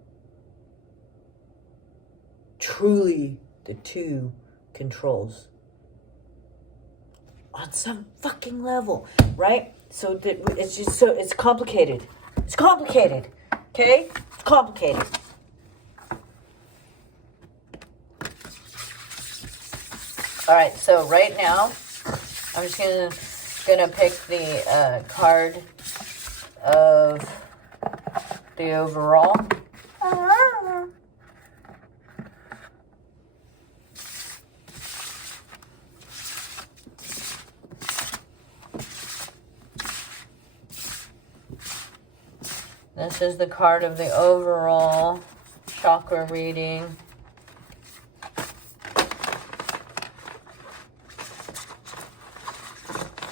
truly the 2 controls on some fucking level, right? So it's just it's complicated. It's complicated, okay? It's complicated. All right, so right now, I'm just gonna pick the card of the overall. This is the card of the overall chakra reading.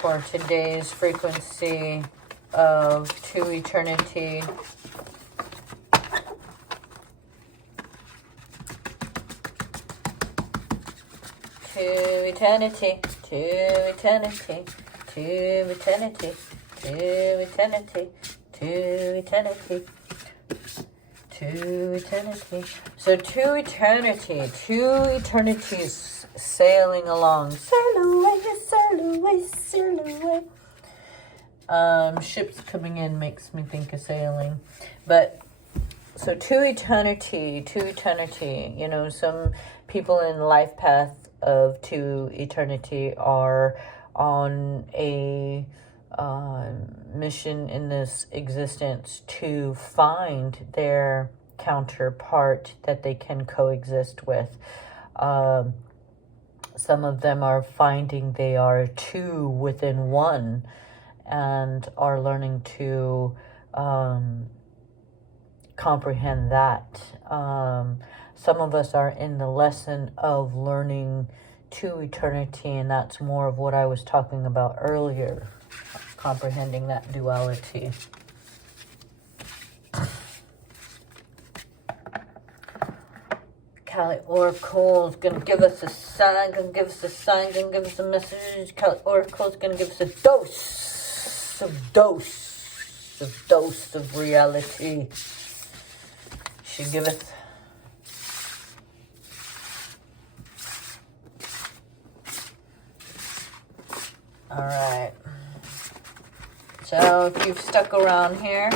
For today's frequency of to eternity. To eternity, to eternity, to eternity, to eternity. To eternity, to eternity. So to eternity, two eternities sailing along. Sail away, sail away, sail away. Ships coming in makes me think of sailing. But, so to eternity, some people in life path of to eternity are on a mission in this existence to find their counterpart that they can coexist with. Some of them are finding they are 2 within 1 and are learning to comprehend that. Some of us are in the lesson of learning to eternity, and that's more of what I was talking about earlier. Comprehending that duality. Kali Oracle is going to give us a sign, going to give us a sign, going to give us a message. Kali Oracle is going to give us a dose of reality. She giveth. All right. So if you've stuck around here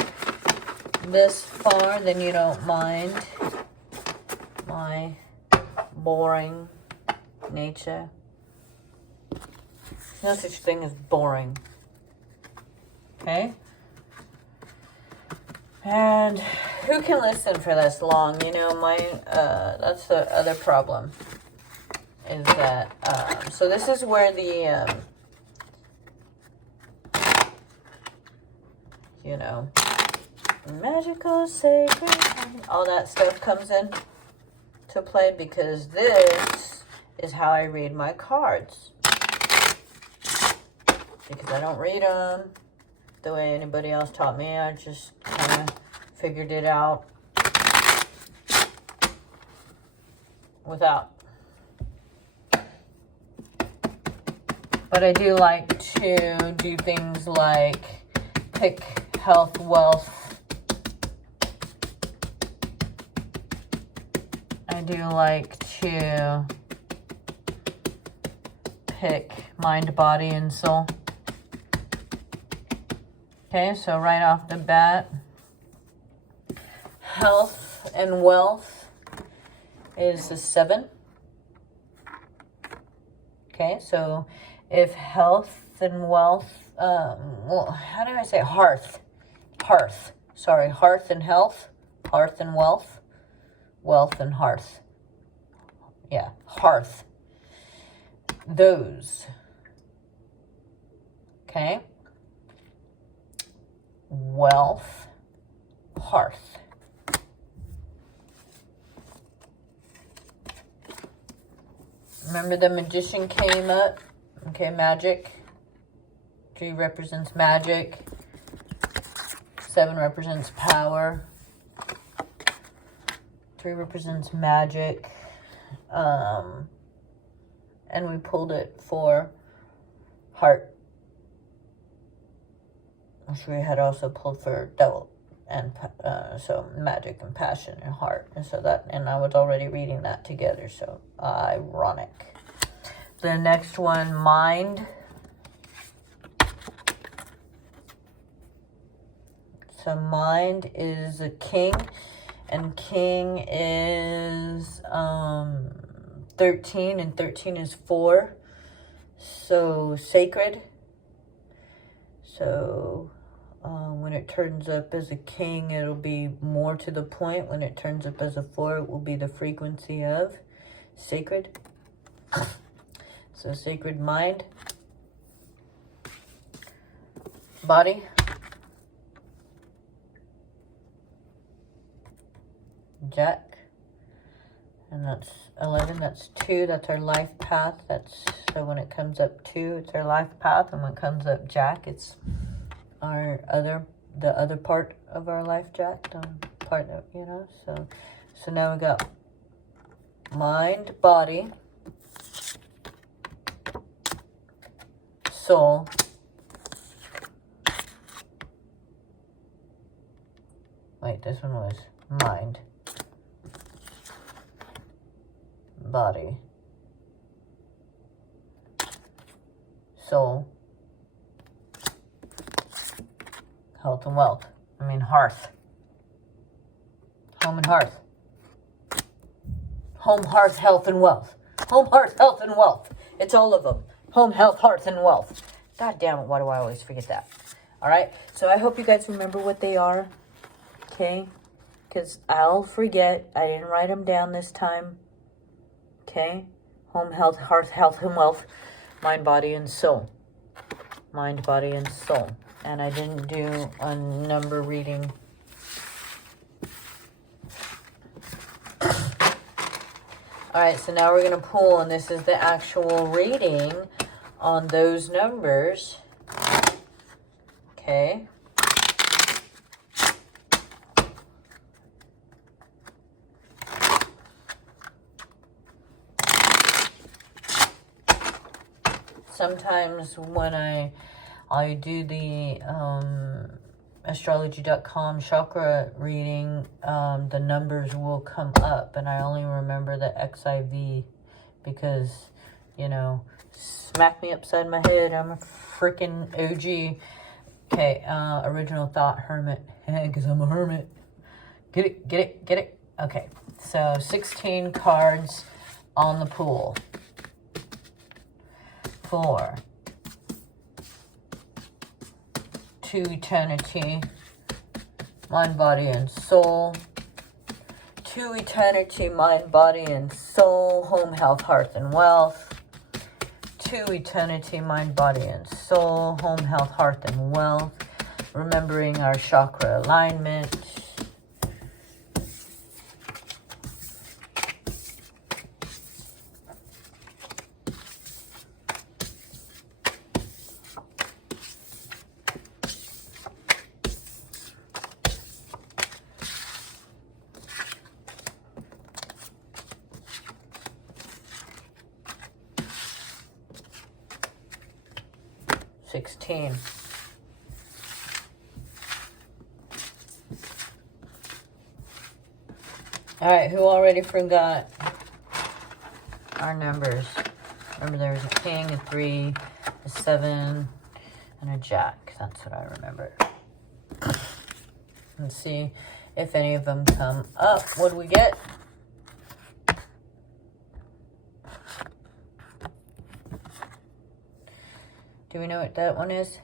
this far, then you don't mind my boring nature. No such thing as boring. Okay? And who can listen for this long? You know, that's the other problem. Is that, so this is where the, you know, magical, sacred, all that stuff comes in to play, because this is how I read my cards. Because I don't read them the way anybody else taught me. I just kind of figured it out without. But I do like to do things like pick health, wealth. I do like to pick mind, body, and soul. Okay, so right off the bat, health and wealth is the 7. Okay, so if health and wealth, well, how do I say hearth? Hearth. Sorry, hearth and health, hearth and wealth, wealth and hearth. Yeah, hearth. Those. Okay. Wealth, hearth. Remember the magician came up? Okay, magic. 3 represents magic. 7 represents power. 3 represents magic. And we pulled it for heart, which we had also pulled for devil, and so magic and passion and heart, and so that, and I was already reading that together, so ironic. The next one, mind. So mind is a king, and king is 13, and 13 is 4, so sacred. So when it turns up as a king, it'll be more to the point. When it turns up as a 4, it will be the frequency of sacred. So sacred mind. Body. Jack. And that's 11. That's 2. That's our life path. That's, so when it comes up 2, it's our life path. And when it comes up Jack, it's our the other part of our life, Jack. The part of, you know, so now we got mind, body, soul, wait, this one was mind, body, soul, health and wealth. I mean hearth. Home and hearth. Home, hearth, health, and wealth. Home, hearth, health, and wealth. It's all of them. Home, health, hearth, and wealth. God damn it, why do I always forget that? Alright, so I hope you guys remember what they are. Okay? Because I'll forget. I didn't write them down this time. Okay? Home, health, hearth, health, and wealth. Mind, body, and soul. Mind, body, and soul. And I didn't do a number reading. Alright, so now we're going to pull, and this is the actual reading on those numbers. Okay. sometimes when I do the astrology.com chakra reading, the numbers will come up, and I only remember the XIV because, you know, smack me upside my head, I'm a freaking OG. Okay, original thought, hermit, because I'm a hermit. Get it, get it, get it. Okay, so 16 cards on the pool. 4, 2 eternity, mind, body, and soul. 2 eternity, mind, body, and soul, home, health, hearth, and wealth. 2 eternity, mind, body, and soul, home, health, hearth, and wealth. Remembering our chakra alignment. All right, who already forgot our numbers? Remember, there's a king, a 3, a 7, and a jack. That's what I remember. Let's see if any of them come up. What do we get? Do we know what that one is?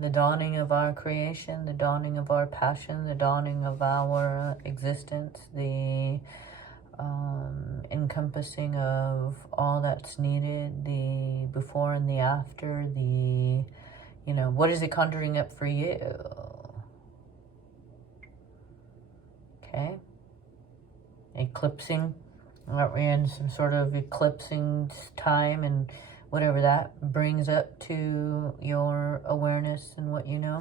The dawning of our creation, the dawning of our passion, the dawning of our existence, the encompassing of all that's needed, the before and the after, the, you know, what is it conjuring up for you? Okay. Eclipsing. Aren't we in some sort of eclipsing time, and whatever that brings up to your awareness and what you know.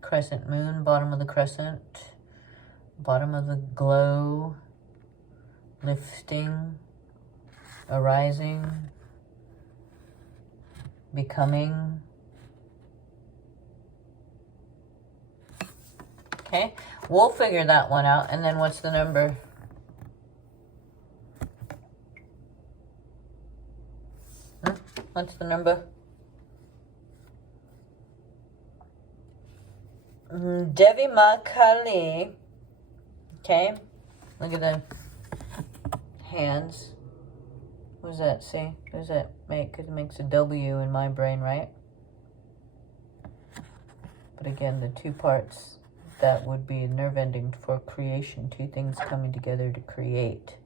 Crescent moon, bottom of the crescent, bottom of the glow, lifting, arising, becoming. Okay, we'll figure that one out. And then what's the number? What's the number? Devi Ma Kali. Okay, look at the hands. What does that say? What does that make? Because it makes a W in my brain, right? But again, the two parts, that would be a nerve ending for creation. Two things coming together to create.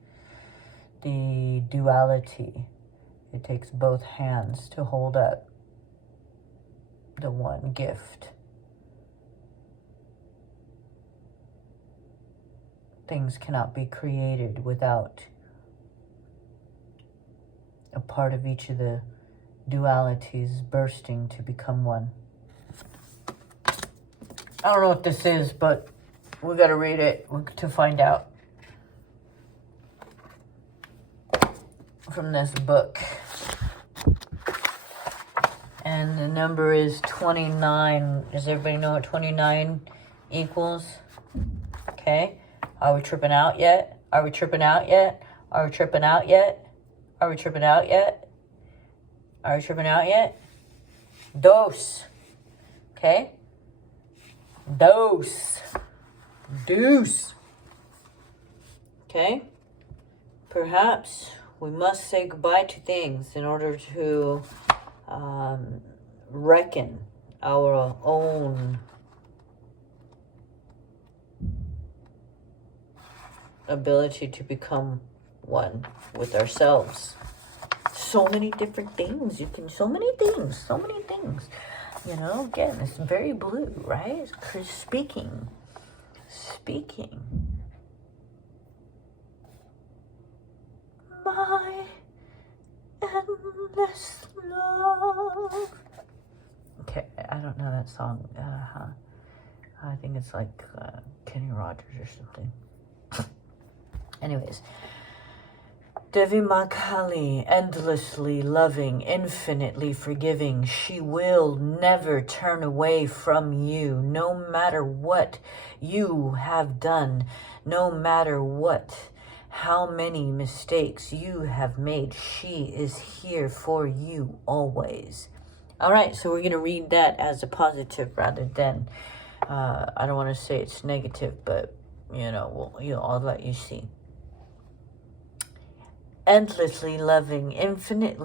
The duality. It takes both hands to hold up the one gift. Things cannot be created without a part of each of the dualities bursting to become one. I don't know what this is, but we got to read it to find out from this book. And the number is 29. Does everybody know what 29 equals? Okay. Are we tripping out yet? Are we tripping out yet? Are we tripping out yet? Are we tripping out yet? Are we tripping out yet? Duce. Okay. Duce. Okay. Perhaps we must say goodbye to things in order to reckon our own ability to become one with ourselves. So many different things. So many things. You know, again, it's very blue, right? It's speaking. My endless love. Okay, I don't know that song. I think it's like Kenny Rogers or something. Anyways, Devi Ma Kali, endlessly loving, infinitely forgiving. She will never turn away from you, no matter what you have done, no matter how many mistakes you have made. She is here for you always. All right, so we're going to read that as a positive rather than, I don't want to say it's negative, but, I'll let you see. Endlessly loving, endlessly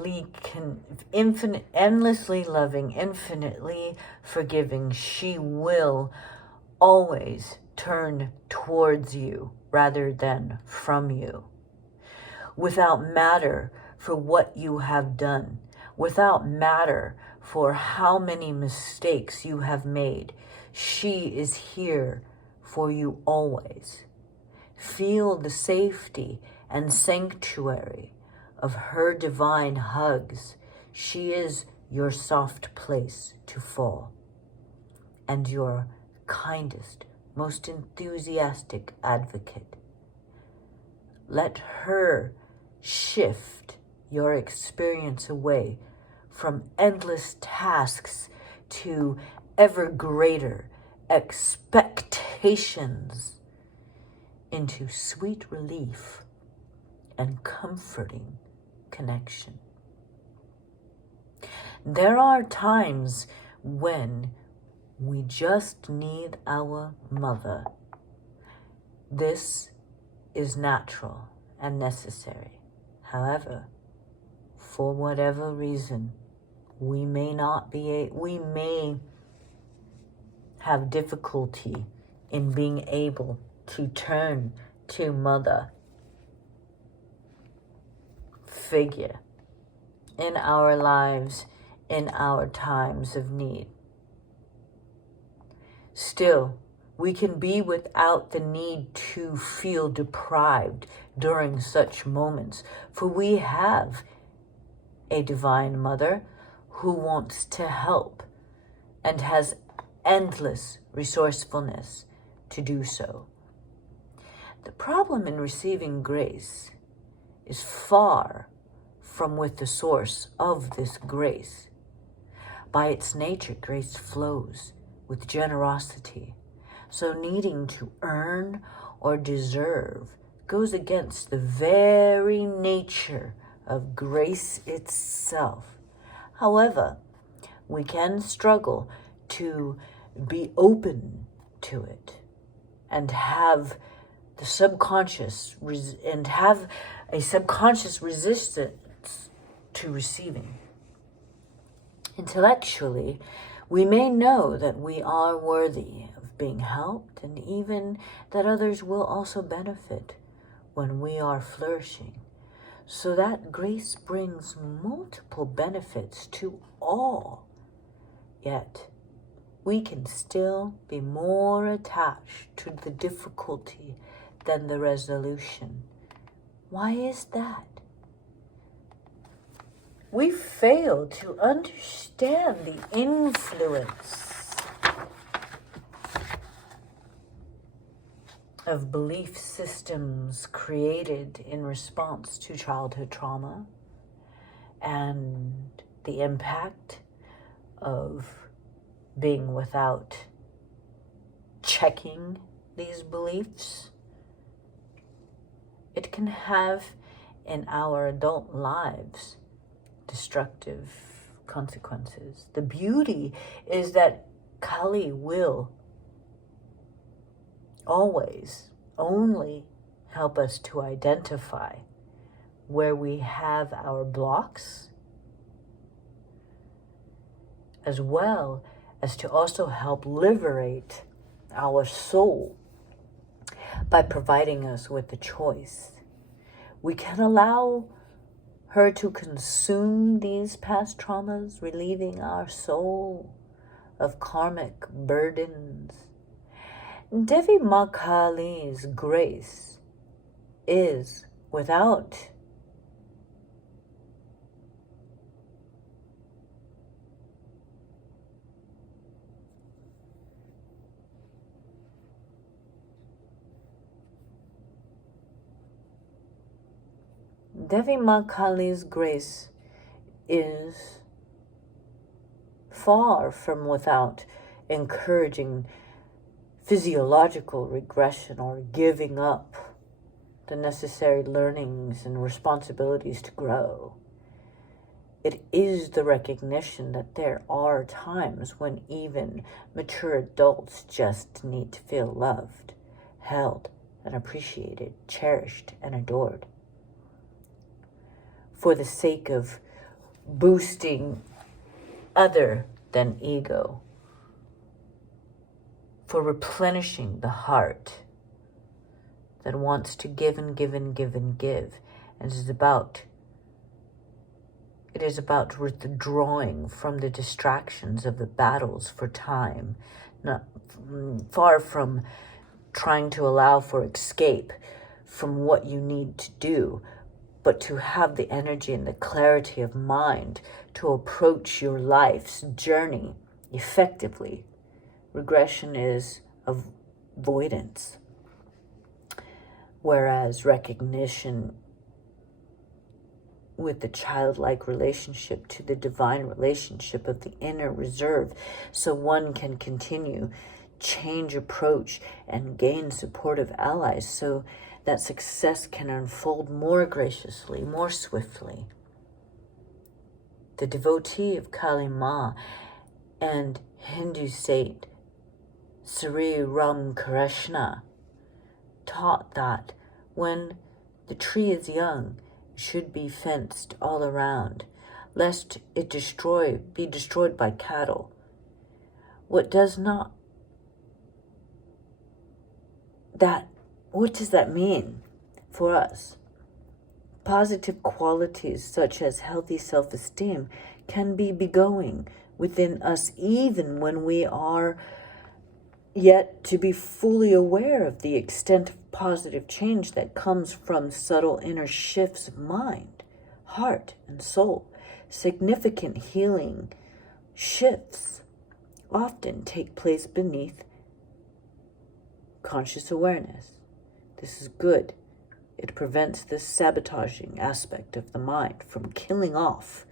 loving, infinitely forgiving. She will always turn towards you rather than from you. Without matter for what you have done, without matter for how many mistakes you have made, she is here for you always. Feel the safety and sanctuary of her divine hugs. She is your soft place to fall and your kindest, most enthusiastic advocate. Let her shift your experience away from endless tasks to ever greater expectations into sweet relief and comforting connection. There are times when we just need our mother. This is natural and necessary. However, for whatever reason, we may have difficulty in being able to turn to mother figure in our lives, in our times of need. Still, we can be without the need to feel deprived during such moments, for we have a divine mother who wants to help and has endless resourcefulness to do so. The problem in receiving grace is far from with the source of this grace. By its nature, grace flows with generosity. So needing to earn or deserve goes against the very nature of grace itself. However, we can struggle to be open to it and have the subconscious have a subconscious resistance to receiving. Intellectually, we may know that we are worthy of being helped and even that others will also benefit when we are flourishing. So that grace brings multiple benefits to all. Yet, we can still be more attached to the difficulty than the resolution. Why is that? We fail to understand the influence of belief systems created in response to childhood trauma and the impact of being without checking these beliefs. It can have in our adult lives destructive consequences. The beauty is that Kali will always only help us to identify where we have our blocks, as well as to also help liberate our soul by providing us with the choice. We can allow her to consume these past traumas, relieving our soul of karmic burdens. Devi Ma Kali's grace is without Devi Ma Kali's grace is far from without encouraging physiological regression or giving up the necessary learnings and responsibilities to grow. It is the recognition that there are times when even mature adults just need to feel loved, held, and appreciated, cherished, and adored. For the sake of boosting other than ego, for replenishing the heart that wants to give and give and give and give, and it is about withdrawing from the distractions of the battles for time, not far from trying to allow for escape from what you need to do, but to have the energy and the clarity of mind to approach your life's journey effectively. Regression is avoidance, whereas recognition with the childlike relationship to the divine relationship of the inner reserve, so one can continue, change approach, and gain supportive allies so that success can unfold more graciously, more swiftly. The devotee of Kali Ma and Hindu saint Sri Ram Krishna taught that when the tree is young, it should be fenced all around, lest it be destroyed by cattle. What does that mean for us? Positive qualities such as healthy self-esteem can be begoing within us even when we are yet to be fully aware of the extent of positive change that comes from subtle inner shifts of mind, heart, and soul. Significant healing shifts often take place beneath conscious awareness. This is good. It prevents the sabotaging aspect of the mind from killing off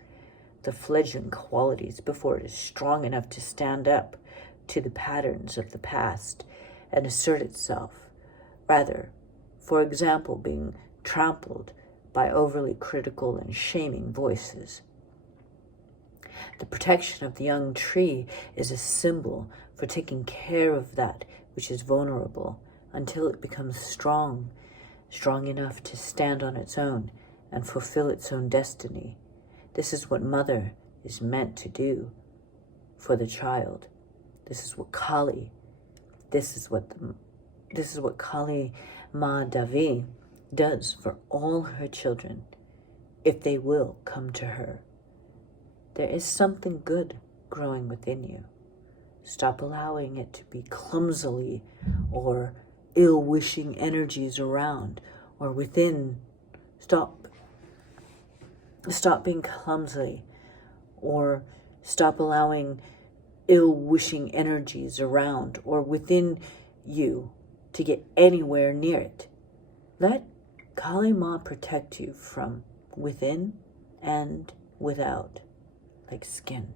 the fledgling qualities before it is strong enough to stand up to the patterns of the past and assert itself. Rather, for example, being trampled by overly critical and shaming voices. The protection of the young tree is a symbol for taking care of that which is vulnerable until it becomes strong enough to stand on its own and fulfill its own destiny. This is what mother is meant to do for the child. This is what Kali Ma Devi does for all her children, if they will come to her. There is something good growing within you. Stop allowing it to be clumsily or ill-wishing energies around or within. Stop being clumsy, or stop allowing ill-wishing energies around or within you to get anywhere near it. Let Kali Ma protect you from within and without, like skin.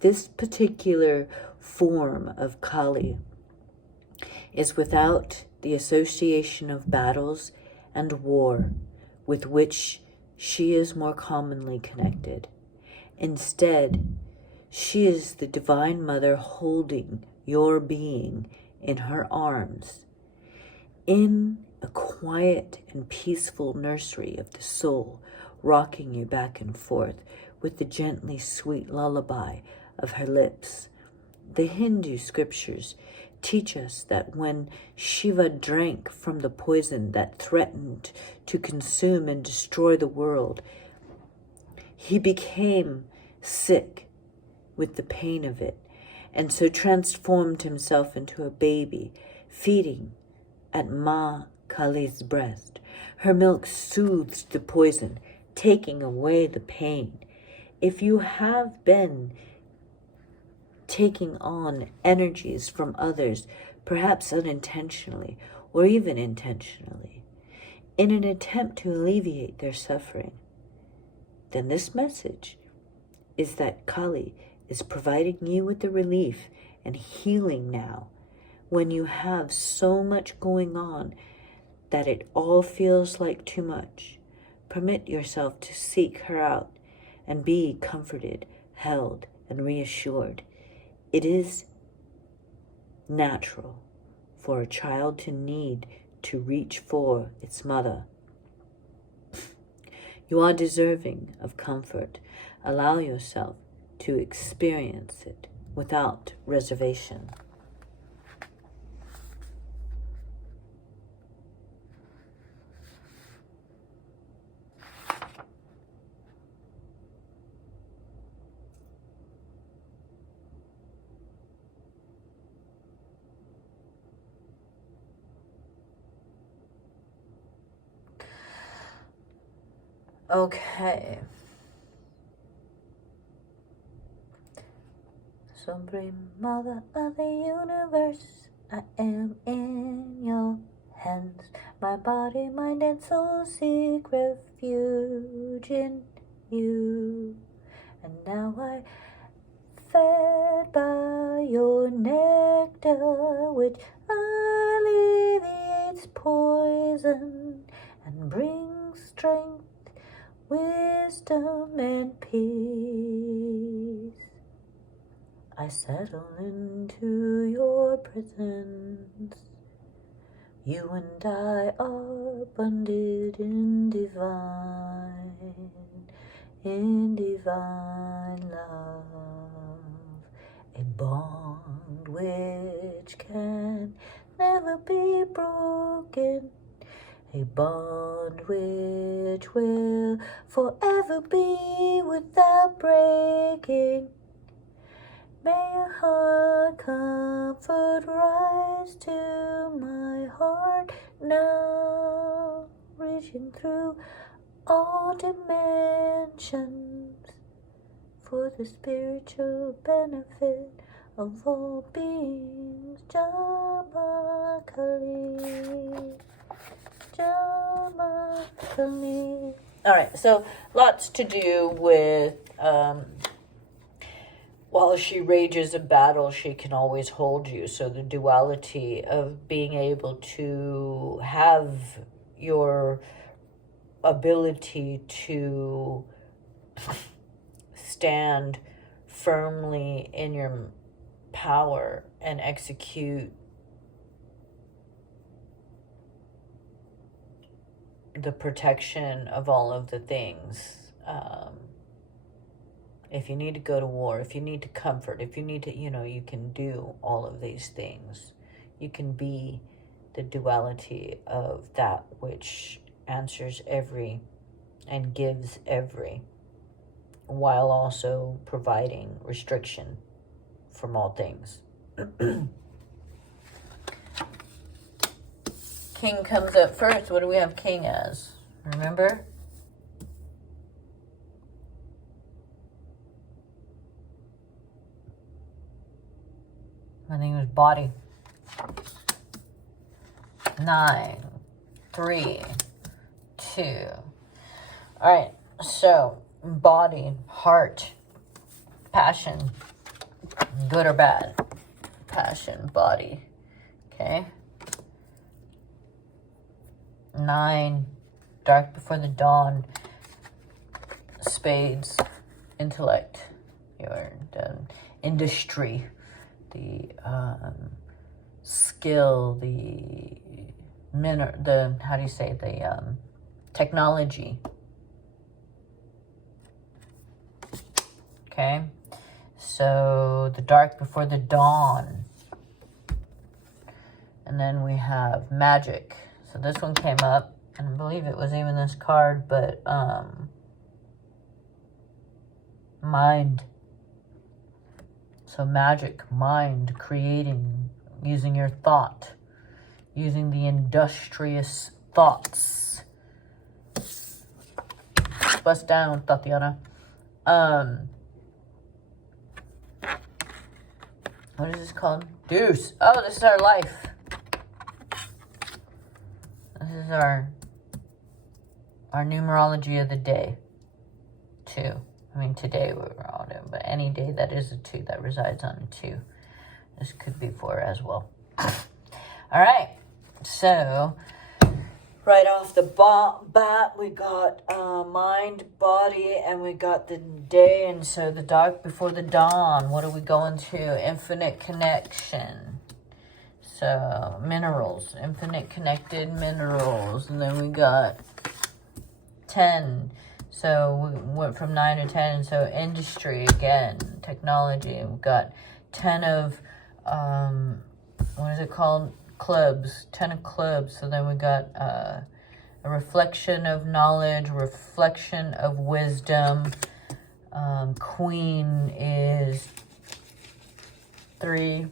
This particular form of Kali is without the association of battles and war with which she is more commonly connected. Instead, she is the Divine Mother holding your being in her arms in a quiet and peaceful nursery of the soul, rocking you back and forth with the gently sweet lullaby of her lips. The Hindu scriptures teach us that when Shiva drank from the poison that threatened to consume and destroy the world, he became sick with the pain of it, and so transformed himself into a baby, feeding at Ma Kali's breast. Her milk soothes the poison, taking away the pain. If you have been taking on energies from others, perhaps unintentionally or even intentionally, in an attempt to alleviate their suffering, then this message is that Kali is providing you with the relief and healing now when you have so much going on that it all feels like too much. Permit yourself to seek her out and be comforted, held, and reassured. It is natural for a child to need to reach for its mother. You are deserving of comfort. Allow yourself to experience it without reservation. Okay. Supreme Mother of the Universe, I am in your hands. My body, mind, and soul seek refuge in you. And now I, fed by your nectar, which alleviates poison and brings strength, wisdom, and peace, I settle into your presence. You and I are bonded in divine love, a bond which can never be broken, a bond which will forever be without breaking. May your heart comfort rise to my heart now, reaching through all dimensions for the spiritual benefit of all beings. Jama Kali. All right, so lots to do with while she rages a battle, she can always hold you. So the duality of being able to have your ability to stand firmly in your power and execute the protection of all of the things. If you need to go to war, if you need to comfort, if you need to, you can do all of these things. You can be the duality of that which answers every and gives every, while also providing restriction from all things. King comes up first. What do we have King as? Remember? I think it was body. 9, 3, 2. All right. So, body, heart, passion, good or bad. Passion, body. Okay. 9, dark before the dawn, spades, intellect, your industry, the skill, the technology. Okay, so the dark before the dawn, and then we have magic. So this one came up, and I believe it was even this card, but mind. So magic, mind, creating, using your thought, using the industrious thoughts. Bust down, Tatiana. What is this called? Duce. Oh, this is our life. This is our Our numerology of the day, 2. I mean, today we're on it, but any day that is a 2, that resides on a 2. This could be 4 as well. All right, so right off the bat, we got mind, body, and we got the day, and so the dark before the dawn. What are we going to? Infinite connection. So minerals, infinite connected minerals, and then we got 10. So we went from 9 to 10. So industry again, technology. We've got 10 of what is it called? Clubs. 10 of clubs. So then we got a reflection of knowledge, reflection of wisdom. Queen is 3.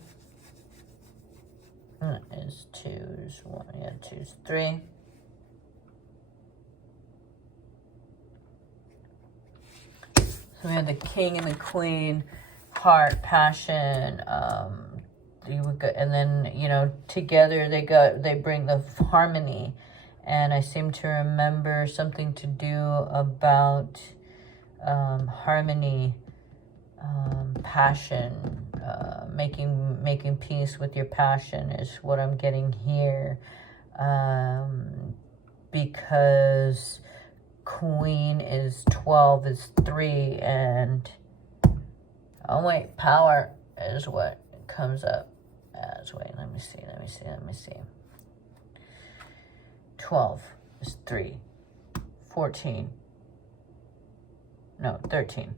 Is 2 is 1. Yeah, 2 is 3. So we have the king and the queen, heart, passion, and then, you know, together they bring the harmony. And I seem to remember something to do about harmony, passion, making peace with your passion is what I'm getting here. Because queen is 12 is 3, and oh wait, power is what comes up as, wait, let me see. 12 is 3, 14, no, 13,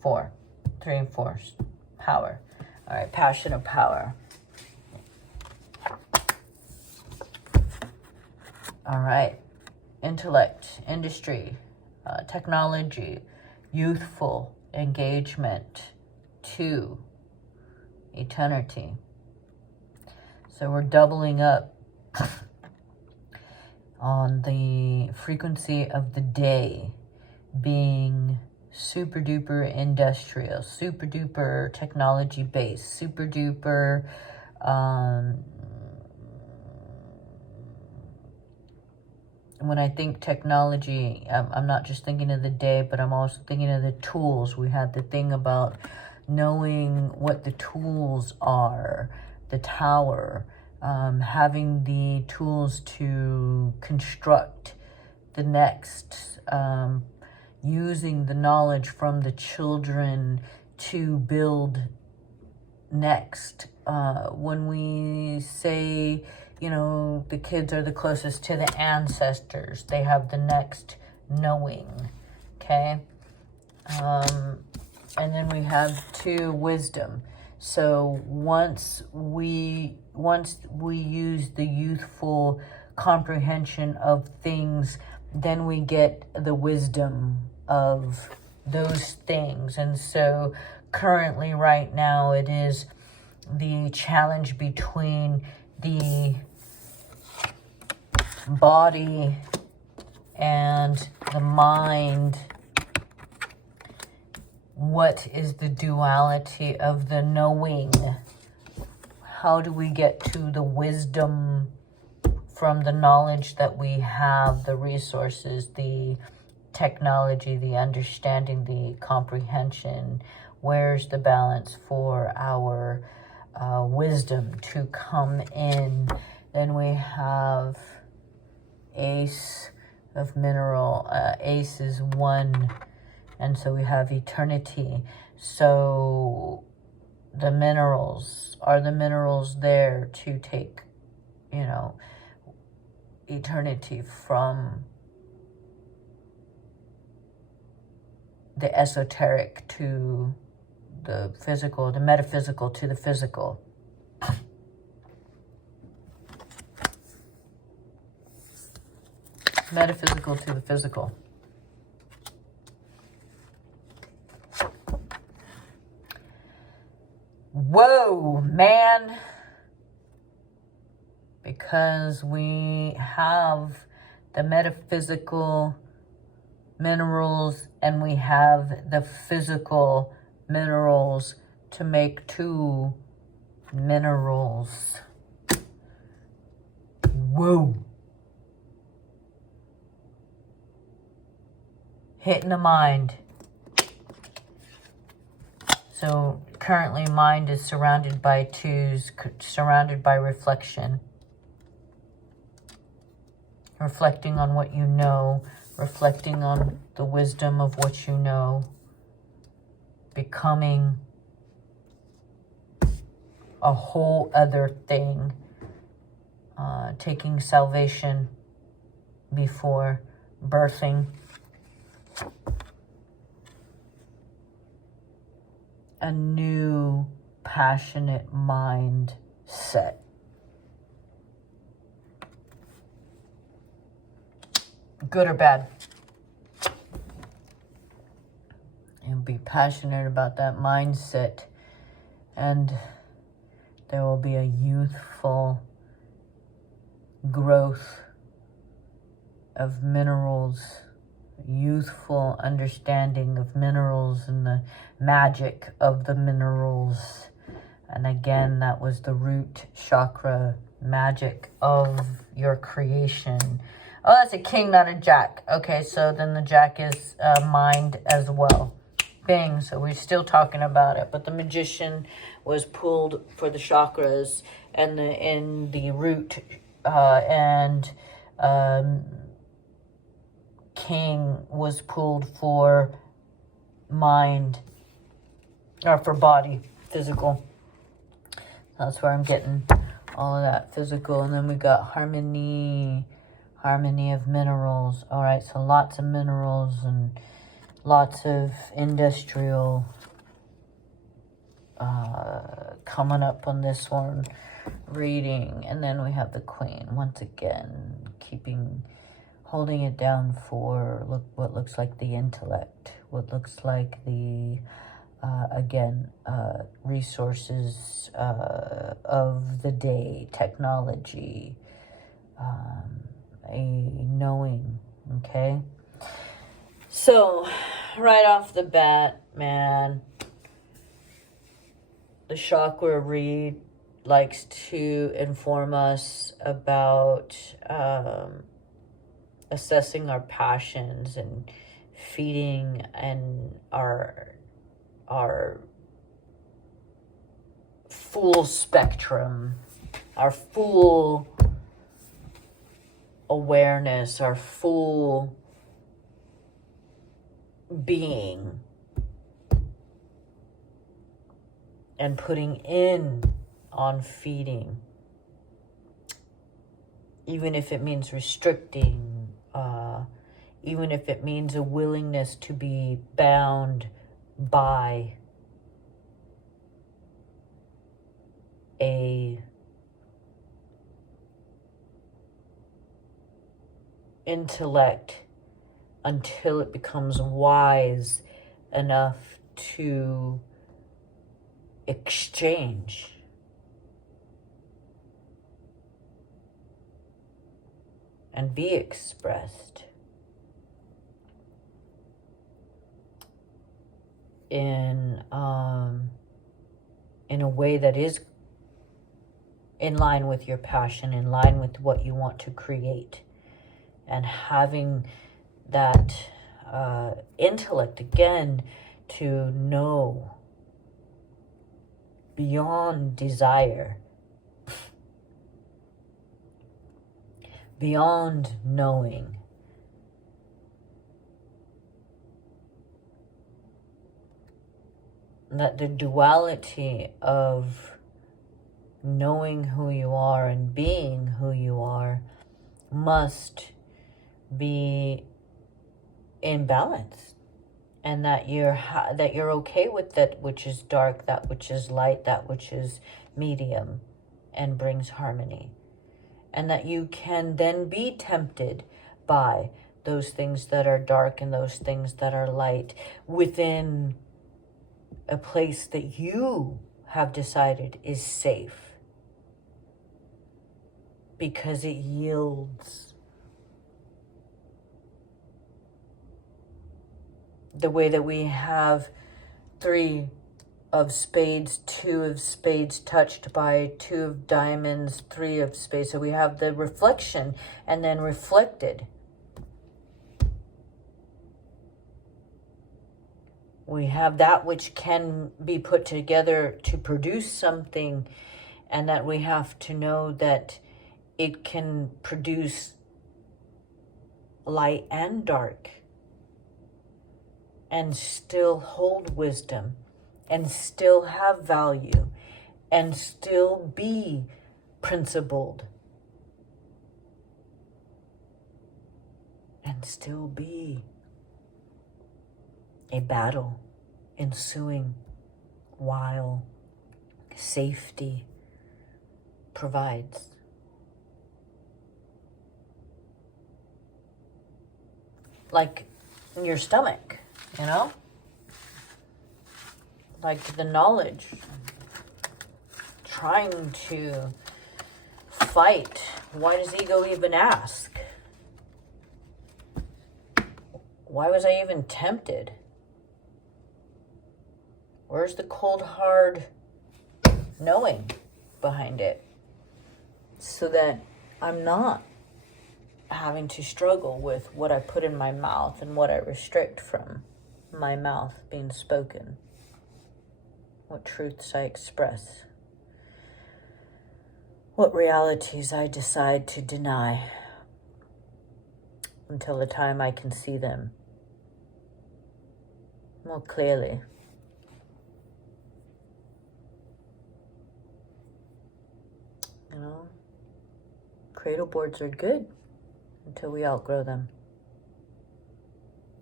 4, 3 and 4, power. All right, passion of power. All right, intellect, industry, technology, youthful, engagement, 2, eternity. So we're doubling up on the frequency of the day being super duper industrial, super duper technology based, super duper when I think technology, I'm not just thinking of the day, but I'm also thinking of the tools. We had the thing about knowing what the tools are, the tower, having the tools to construct the next, using the knowledge from the children to build next. When we say, you know, the kids are the closest to the ancestors, they have the next knowing, okay? And then we have 2, wisdom. So once we use the youthful comprehension of things, then we get the wisdom of those things. And so currently right now it is the challenge between the body and the mind. What is the duality of the knowing? How do we get to the wisdom from the knowledge that we have, the resources, the technology, the understanding, the comprehension? Where's the balance for our wisdom to come in? Then we have ace of mineral. Ace is 1. And so we have eternity. So the minerals, are the minerals there to take, you know, eternity from the esoteric to the physical, the metaphysical to the physical? Metaphysical to the physical. Whoa, man. Because we have the metaphysical minerals and we have the physical minerals to make 2 minerals. Whoa. hitting the mind. So currently mind is surrounded by twos, surrounded by reflection. Reflecting on what you know, reflecting on the wisdom of what you know, becoming a whole other thing, taking salvation before birthing a new passionate mindset. Good or bad. You'll be passionate about that mindset, and there will be a youthful growth of minerals, youthful understanding of minerals and the magic of the minerals. And again, that was the root chakra magic of your creation. Oh, that's a king, not a jack. Okay, so then the jack is mind as well. Bing, so we're still talking about it. But the magician was pulled for the chakras, and the root king was pulled for mind, or for body, physical. That's where I'm getting all of that physical. And then we got harmony of minerals. All right, so lots of minerals and lots of industrial coming up on this one reading. And then we have the queen once again, holding it down for what looks like the intellect, what looks like the resources of the day, technology, a knowing. Okay, so right off the bat, man, the chakra read likes to inform us about assessing our passions and feeding and our full spectrum, our full awareness, our full being, and putting in on feeding, even if it means restricting, even if it means a willingness to be bound by a intellect until it becomes wise enough to exchange. And be expressed in a way that is in line with your passion, in line with what you want to create, and having that intellect again to know beyond desire, beyond knowing. That the duality of knowing who you are and being who you are must be in balance, and that you're okay with that which is dark, that which is light, that which is medium, and brings harmony. And that you can then be tempted by those things that are dark and those things that are light within a place that you have decided is safe, because it yields. The way that we have 3 of spades, 2 of spades touched by 2 of diamonds, 3 of spades. So we have the reflection and then reflected. We have that which can be put together to produce something, and that we have to know that it can produce light and dark, and still hold wisdom, and still have value, and still be principled, and still be a battle ensuing while safety provides. Like your stomach, you know? Like the knowledge. Trying to fight. Why does ego even ask? Why was I even tempted? Where's the cold, hard knowing behind it? So that I'm not having to struggle with what I put in my mouth and what I restrict from my mouth being spoken. What truths I express. What realities I decide to deny until the time I can see them more clearly. You know, cradle boards are good until we outgrow them,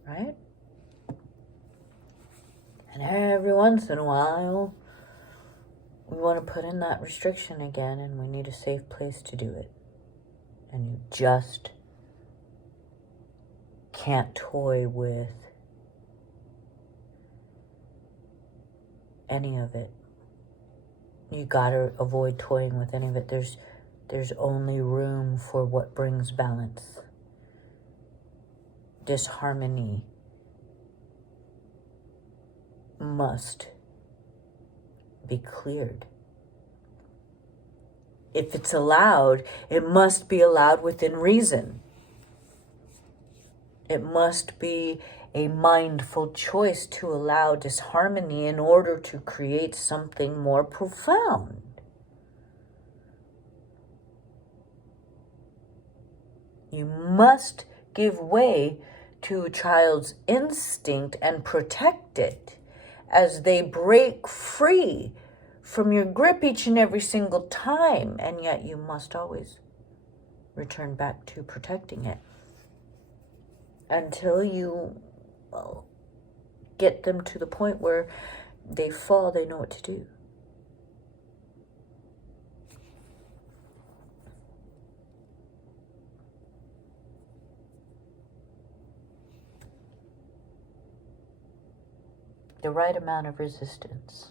right? And every once in a while, we want to put in that restriction again, and we need a safe place to do it. And you just can't toy with any of it. You gotta avoid toying with any of it. There's only room for what brings balance. Disharmony must be cleared. If it's allowed, it must be allowed within reason. It must be a mindful choice to allow disharmony in order to create something more profound. You must give way to a child's instinct and protect it as they break free from your grip each and every single time, and yet you must always return back to protecting it until you get them to the point where they fall, they know what to do. The right amount of resistance.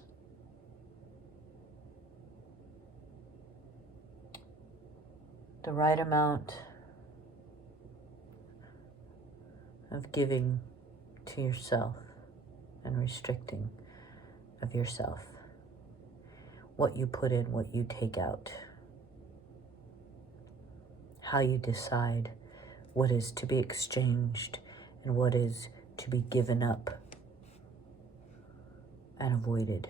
The right amount of giving to yourself and restricting of yourself. What you put in, what you take out. How you decide what is to be exchanged and what is to be given up and avoided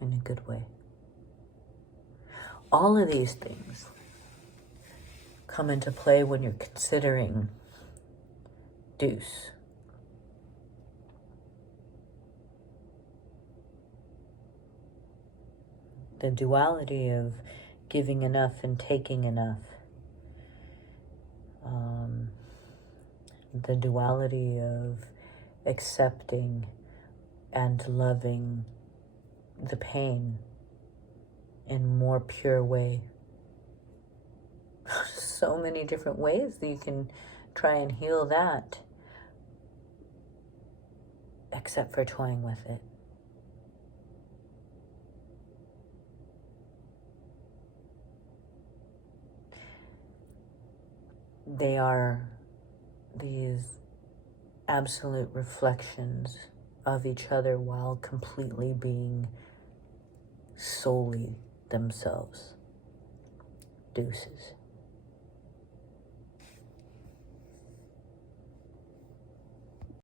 in a good way. All of these things come into play when you're considering Duce. The duality of giving enough and taking enough. The duality of accepting and loving the pain in more pure way. So many different ways that you can try and heal that, except for toying with it. They are these absolute reflections of each other while completely being solely themselves. Deuces.